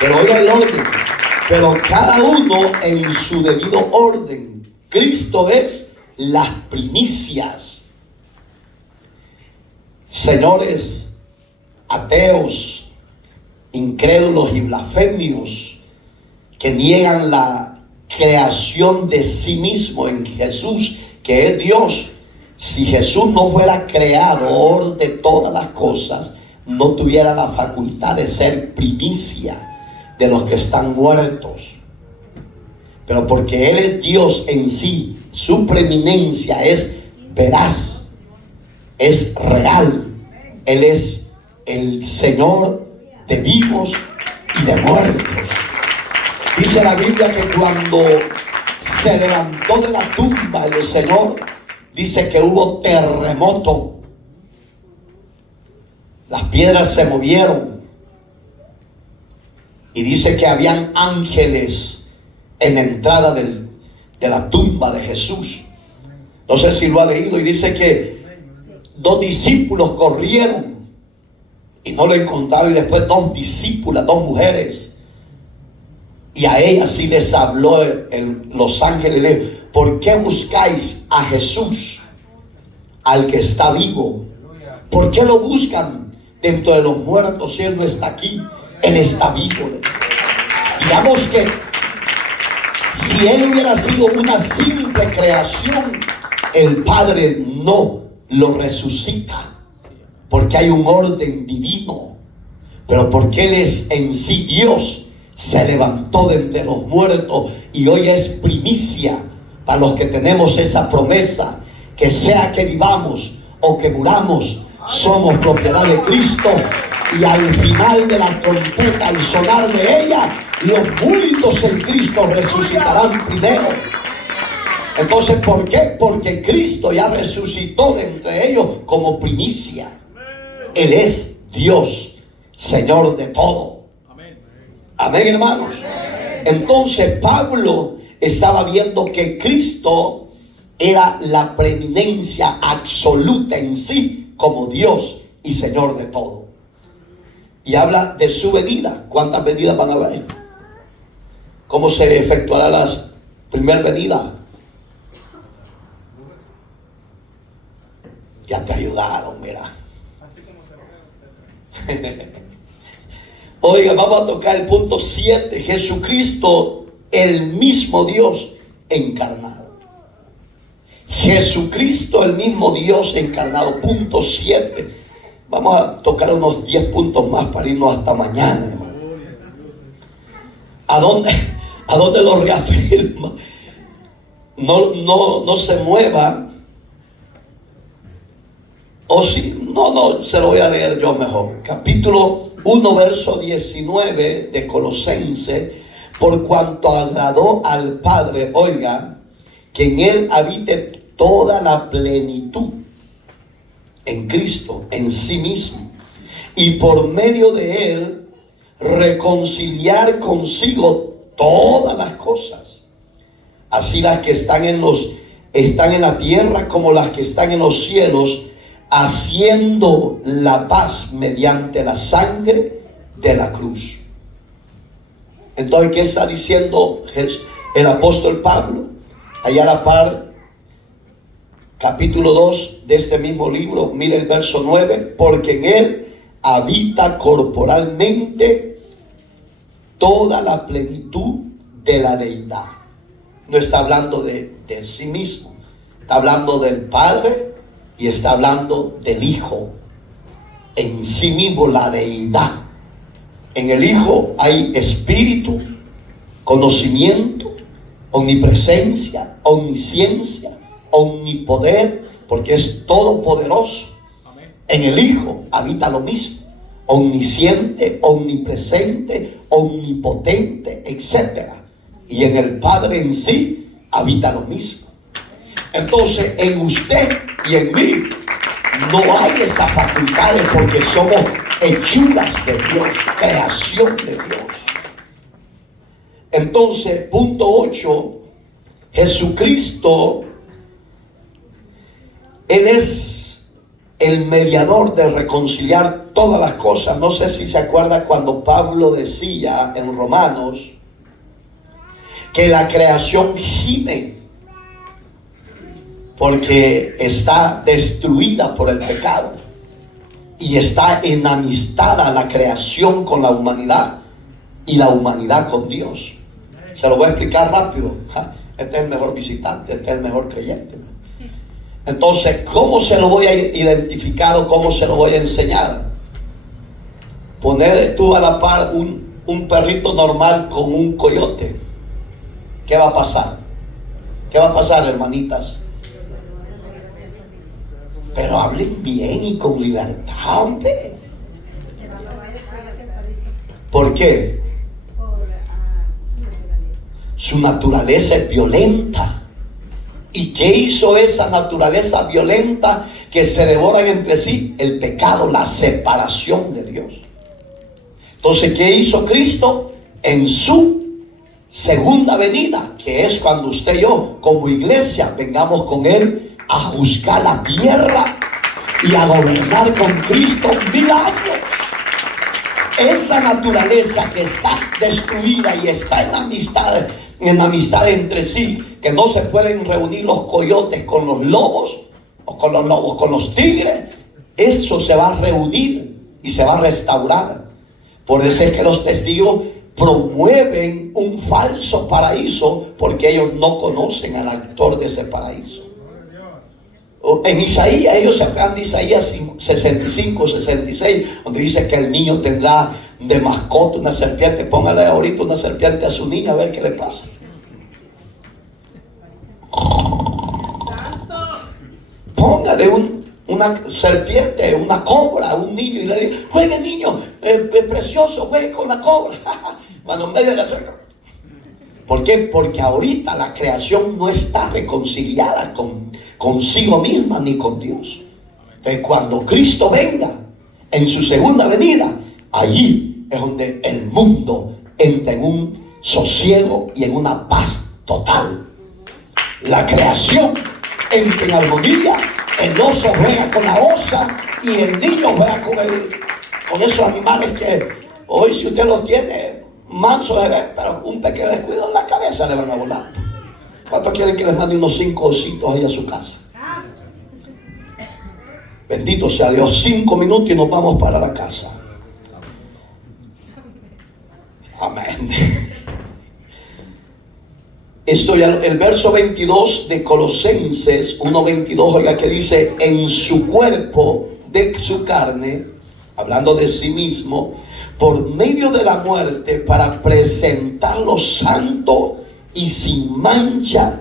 Pero oiga el orden, pero cada uno en su debido orden. Cristo es las primicias. Señores ateos, incrédulos y blasfemios que niegan la creación de sí mismo en Jesús, que es Dios. Si Jesús no fuera creador de todas las cosas, no tuviera la facultad de ser primicia de los que están muertos. Pero porque Él es Dios en sí, su preeminencia es veraz, es real. Él es el Señor de vivos y de muertos. Dice la Biblia que cuando se levantó de la tumba el Señor, dice que hubo terremoto. Las piedras se movieron. Y dice que habían ángeles en la entrada de la tumba de Jesús. No sé si lo ha leído. Y dice que 2 discípulos corrieron y no lo encontraron. Y después 2 discípulas, 2 mujeres. Y a ellas sí les habló los ángeles. ¿Por qué buscáis a Jesús, al que está vivo? ¿Por qué lo buscan dentro de los muertos si Él no está aquí? Él está vivo. Digamos que si Él hubiera sido una simple creación, el Padre no lo resucita, porque hay un orden divino. Pero porque Él es en sí Dios, se levantó de entre los muertos y hoy es primicia para los que tenemos esa promesa, que sea que vivamos o que muramos, somos propiedad de Cristo. Y al final de la trompeta, al sonar de ella, los muertos en Cristo resucitarán primero. Entonces, ¿por qué? Porque Cristo ya resucitó de entre ellos como primicia. Él es Dios, Señor de todo. Amén, hermanos. Entonces Pablo estaba viendo que Cristo era la preeminencia absoluta en sí como Dios y Señor de todo. Y habla de su venida. ¿Cuántas venidas van a haber? ¿Cómo se efectuará la primera venida? Ya te ayudaron, mira. Oiga, vamos a tocar el punto 7. Jesucristo, el mismo Dios encarnado. Jesucristo, el mismo Dios encarnado. Punto 7. Vamos a tocar unos 10 puntos más para irnos hasta mañana, hermano. ¿A dónde lo reafirma? No se mueva. O si, no, se lo voy a leer yo mejor. Capítulo 1, verso 19 de Colosenses. Por cuanto agradó al Padre, oiga, que en Él habite toda la plenitud, en Cristo, en sí mismo, y por medio de Él reconciliar consigo todas las cosas, así las que están en la tierra como las que están en los cielos, haciendo la paz mediante la sangre de la cruz. Entonces, ¿qué está diciendo el apóstol Pablo? Allá a la par, capítulo 2 de este mismo libro, mire el verso 9, porque en Él habita corporalmente toda la plenitud de la deidad. No está hablando de sí mismo, está hablando del Padre y está hablando del Hijo. En sí mismo la deidad. En el Hijo hay espíritu, conocimiento, omnipresencia, omnisciencia, omnipoder, porque es todopoderoso. En el Hijo habita lo mismo: omnisciente, omnipresente, omnipotente, etc. Y en el Padre en sí habita lo mismo. Entonces, en usted y en mí no hay esas facultades, porque somos hechuras de Dios, creación de Dios. Entonces, punto 8, Jesucristo, Él es el mediador de reconciliar todas las cosas. No sé si se acuerda cuando Pablo decía en Romanos que la creación gime porque está destruida por el pecado y está enamistada la creación con la humanidad y la humanidad con Dios. Se lo voy a explicar rápido. Este es el mejor visitante, este es el mejor creyente. Entonces, ¿cómo se lo voy a identificar o cómo se lo voy a enseñar? Poner tú a la par un perrito normal con un coyote. ¿Qué va a pasar? ¿Qué va a pasar, hermanitas? Pero hablen bien y con libertad, hombre. ¿Por qué? Su naturaleza es violenta. ¿Y qué hizo esa naturaleza violenta que se devoran entre sí? El pecado, la separación de Dios. Entonces, ¿qué hizo Cristo? En su segunda venida, que es cuando usted y yo, como iglesia, vengamos con Él a juzgar la tierra y a gobernar con Cristo 1000 años. Esa naturaleza que está destruida y está en amistad entre sí, que no se pueden reunir los coyotes con los lobos, o con los lobos con los tigres, eso se va a reunir y se va a restaurar. Por eso es que los testigos promueven un falso paraíso, porque ellos no conocen al autor de ese paraíso. En Isaías, ellos se aplican de Isaías 65, 66, donde dice que el niño tendrá de mascota una serpiente. Póngale ahorita una serpiente a su niño a ver qué le pasa. Póngale una serpiente, una cobra a un niño y le dice: juegue, niño, precioso, juegue con la cobra. Cuando en medio le acerca. ¿Por qué? Porque ahorita la creación no está reconciliada consigo misma ni con Dios. Entonces, cuando Cristo venga en su segunda venida, allí es donde el mundo entra en un sosiego y en una paz total. La creación entra en armonía, el oso juega con la osa y el niño juega con esos animales que hoy, si usted los tiene mansos, pero un pequeño descuido en la cabeza le van a volar. ¿Cuántos quieren que les mande unos 5 ositos ahí a su casa? Bendito sea Dios. 5 minutos y nos vamos para la casa. Amén. El verso 22 de Colosenses 1:22, oiga que dice: en su cuerpo de su carne, hablando de sí mismo, por medio de la muerte, para presentarlo santo y sin mancha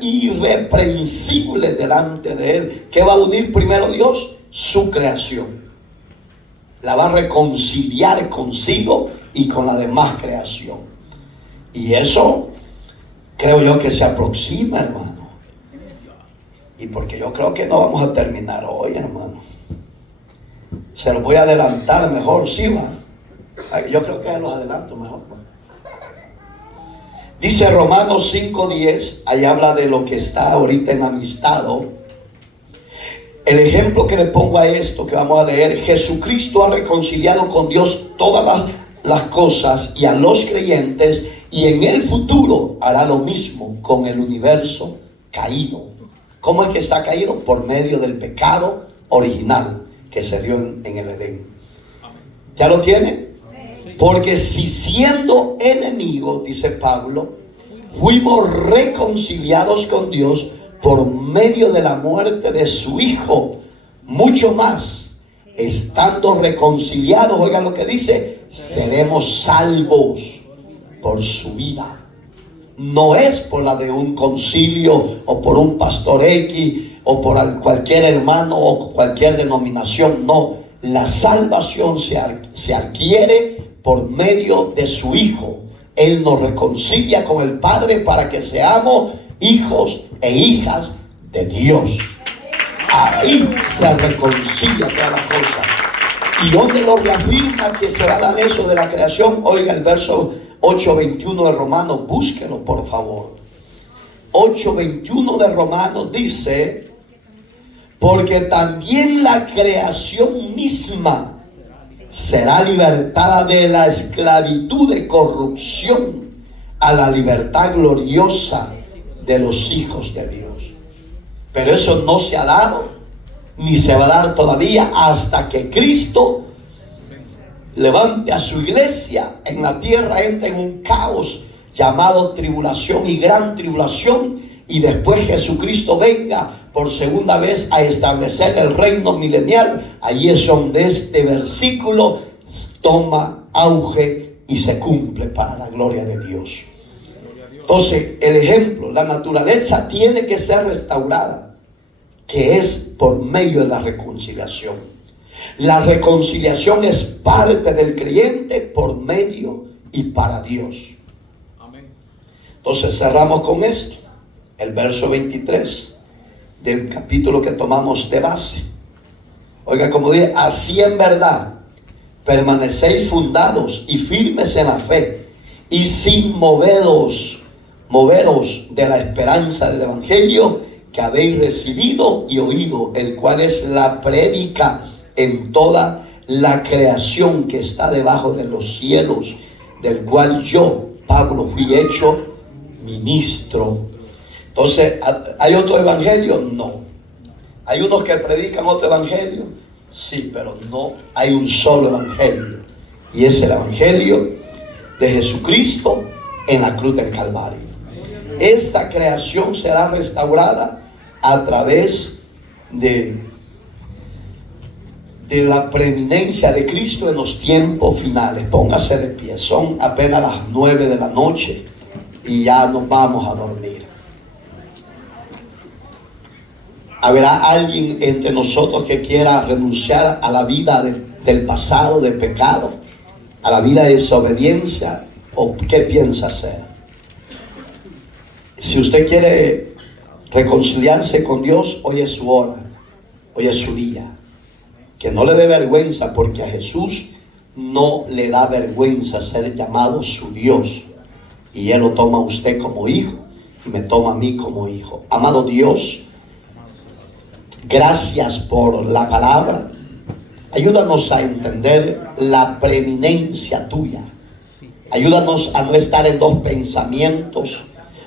irreprensible delante de Él. ¿Qué va a unir primero Dios? Su creación. La va a reconciliar consigo y con la demás creación. Y eso creo yo que se aproxima, hermano. Y porque yo creo que no vamos a terminar hoy, hermano. Se los voy a adelantar mejor, ¿sí va? Yo creo que se los adelanto mejor. Dice Romanos 5:10, ahí habla de lo que está ahorita enamistado. El ejemplo que le pongo a esto que vamos a leer: Jesucristo ha reconciliado con Dios todas las cosas y a los creyentes, y en el futuro hará lo mismo con el universo caído. ¿Cómo es que está caído? Por medio del pecado original que se dio en el Edén. ¿Ya lo tiene? Porque si siendo enemigos, dice Pablo, fuimos reconciliados con Dios por medio de la muerte de su Hijo, mucho más, estando reconciliados, oiga lo que dice, seremos salvos por su vida. No es por la de un concilio o por un pastor X o por cualquier hermano o cualquier denominación, no. La salvación se adquiere por medio de su Hijo. Él nos reconcilia con el Padre para que seamos hijos e hijas de Dios. Ahí se reconcilia toda la cosa. ¿Y dónde lo reafirma que se va a dar eso de la creación? Oiga el verso 8:21 de Romanos, búsquelo por favor. 8:21 de Romanos dice: porque también la creación misma será libertada de la esclavitud de corrupción a la libertad gloriosa de los hijos de Dios. Pero eso no se ha dado, ni se va a dar todavía, hasta que Cristo levante a su iglesia en la tierra. Entra en un caos llamado tribulación y gran tribulación, y después Jesucristo venga por segunda vez a establecer el reino milenial. Allí es donde este versículo toma auge y se cumple para la gloria de Dios. Entonces, el ejemplo, la naturaleza tiene que ser restaurada, que es por medio de la reconciliación. La reconciliación es parte del creyente por medio y para Dios. Entonces cerramos con esto, el verso 23 del capítulo que tomamos de base. Oiga, como dice, así en verdad permanecéis fundados y firmes en la fe, y sin moveros de la esperanza del evangelio que habéis recibido y oído, el cual es la prédica en toda la creación que está debajo de los cielos, del cual yo, Pablo, fui hecho ministro. Entonces, ¿hay otro evangelio? No. ¿Hay unos que predican otro evangelio? Sí, pero no hay un solo evangelio, y es el evangelio de Jesucristo en la cruz del Calvario. Esta creación será restaurada a través de la preeminencia de Cristo en los tiempos finales. Póngase de pie, son apenas las 9 de la noche y ya nos vamos a dormir. ¿Habrá alguien entre nosotros que quiera renunciar a la vida del pasado, de pecado, a la vida de desobediencia? ¿O qué piensa hacer? Si usted quiere reconciliarse con Dios, hoy es su hora, hoy es su día. Que no le dé vergüenza, porque a Jesús no le da vergüenza ser llamado su Dios. Y Él lo toma a usted como hijo y me toma a mí como hijo. Amado Dios, gracias por la palabra. Ayúdanos a entender la preeminencia tuya. Ayúdanos a no estar en dos pensamientos.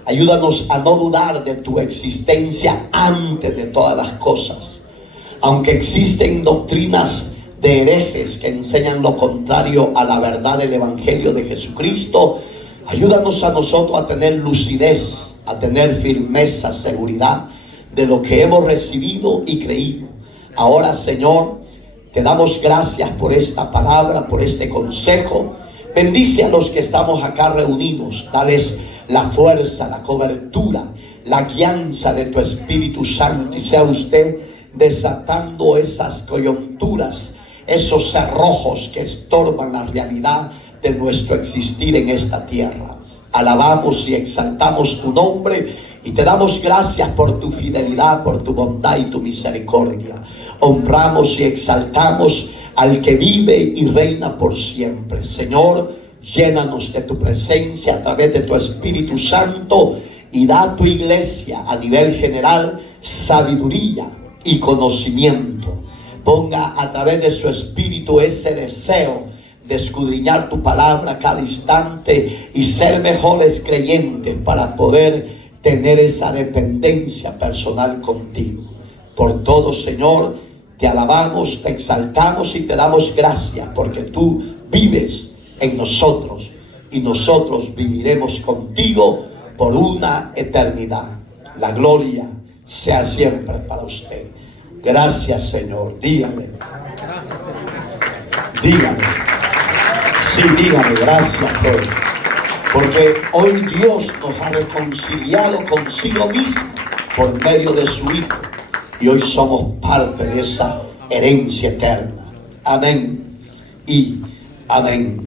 Ayúdanos a no dudar de tu existencia antes de todas las cosas. Aunque existen doctrinas de herejes que enseñan lo contrario a la verdad del evangelio de Jesucristo, ayúdanos a nosotros a tener lucidez, a tener firmeza, seguridad de lo que hemos recibido y creído. Ahora, Señor, te damos gracias por esta palabra, por este consejo. Bendice a los que estamos acá reunidos. Dales la fuerza, la cobertura, la guianza de tu Espíritu Santo. Y sea usted desatando esas coyunturas, esos cerrojos que estorban la realidad de nuestro existir en esta tierra. Alabamos y exaltamos tu nombre y te damos gracias por tu fidelidad, por tu bondad y tu misericordia. Honramos y exaltamos al que vive y reina por siempre. Señor, llénanos de tu presencia a través de tu Espíritu Santo y da a tu iglesia a nivel general sabiduría y conocimiento. Ponga a través de su Espíritu ese deseo de escudriñar tu palabra cada instante y ser mejores creyentes para poder tener esa dependencia personal contigo. Por todo, Señor, te alabamos, te exaltamos y te damos gracias porque tú vives en nosotros y nosotros viviremos contigo por una eternidad. La gloria sea siempre para usted. Gracias, Señor. Dígame. Dígame. Sí, dígame. Gracias, porque hoy Dios nos ha reconciliado consigo mismo por medio de su Hijo. Y hoy somos parte de esa herencia eterna. Amén y amén.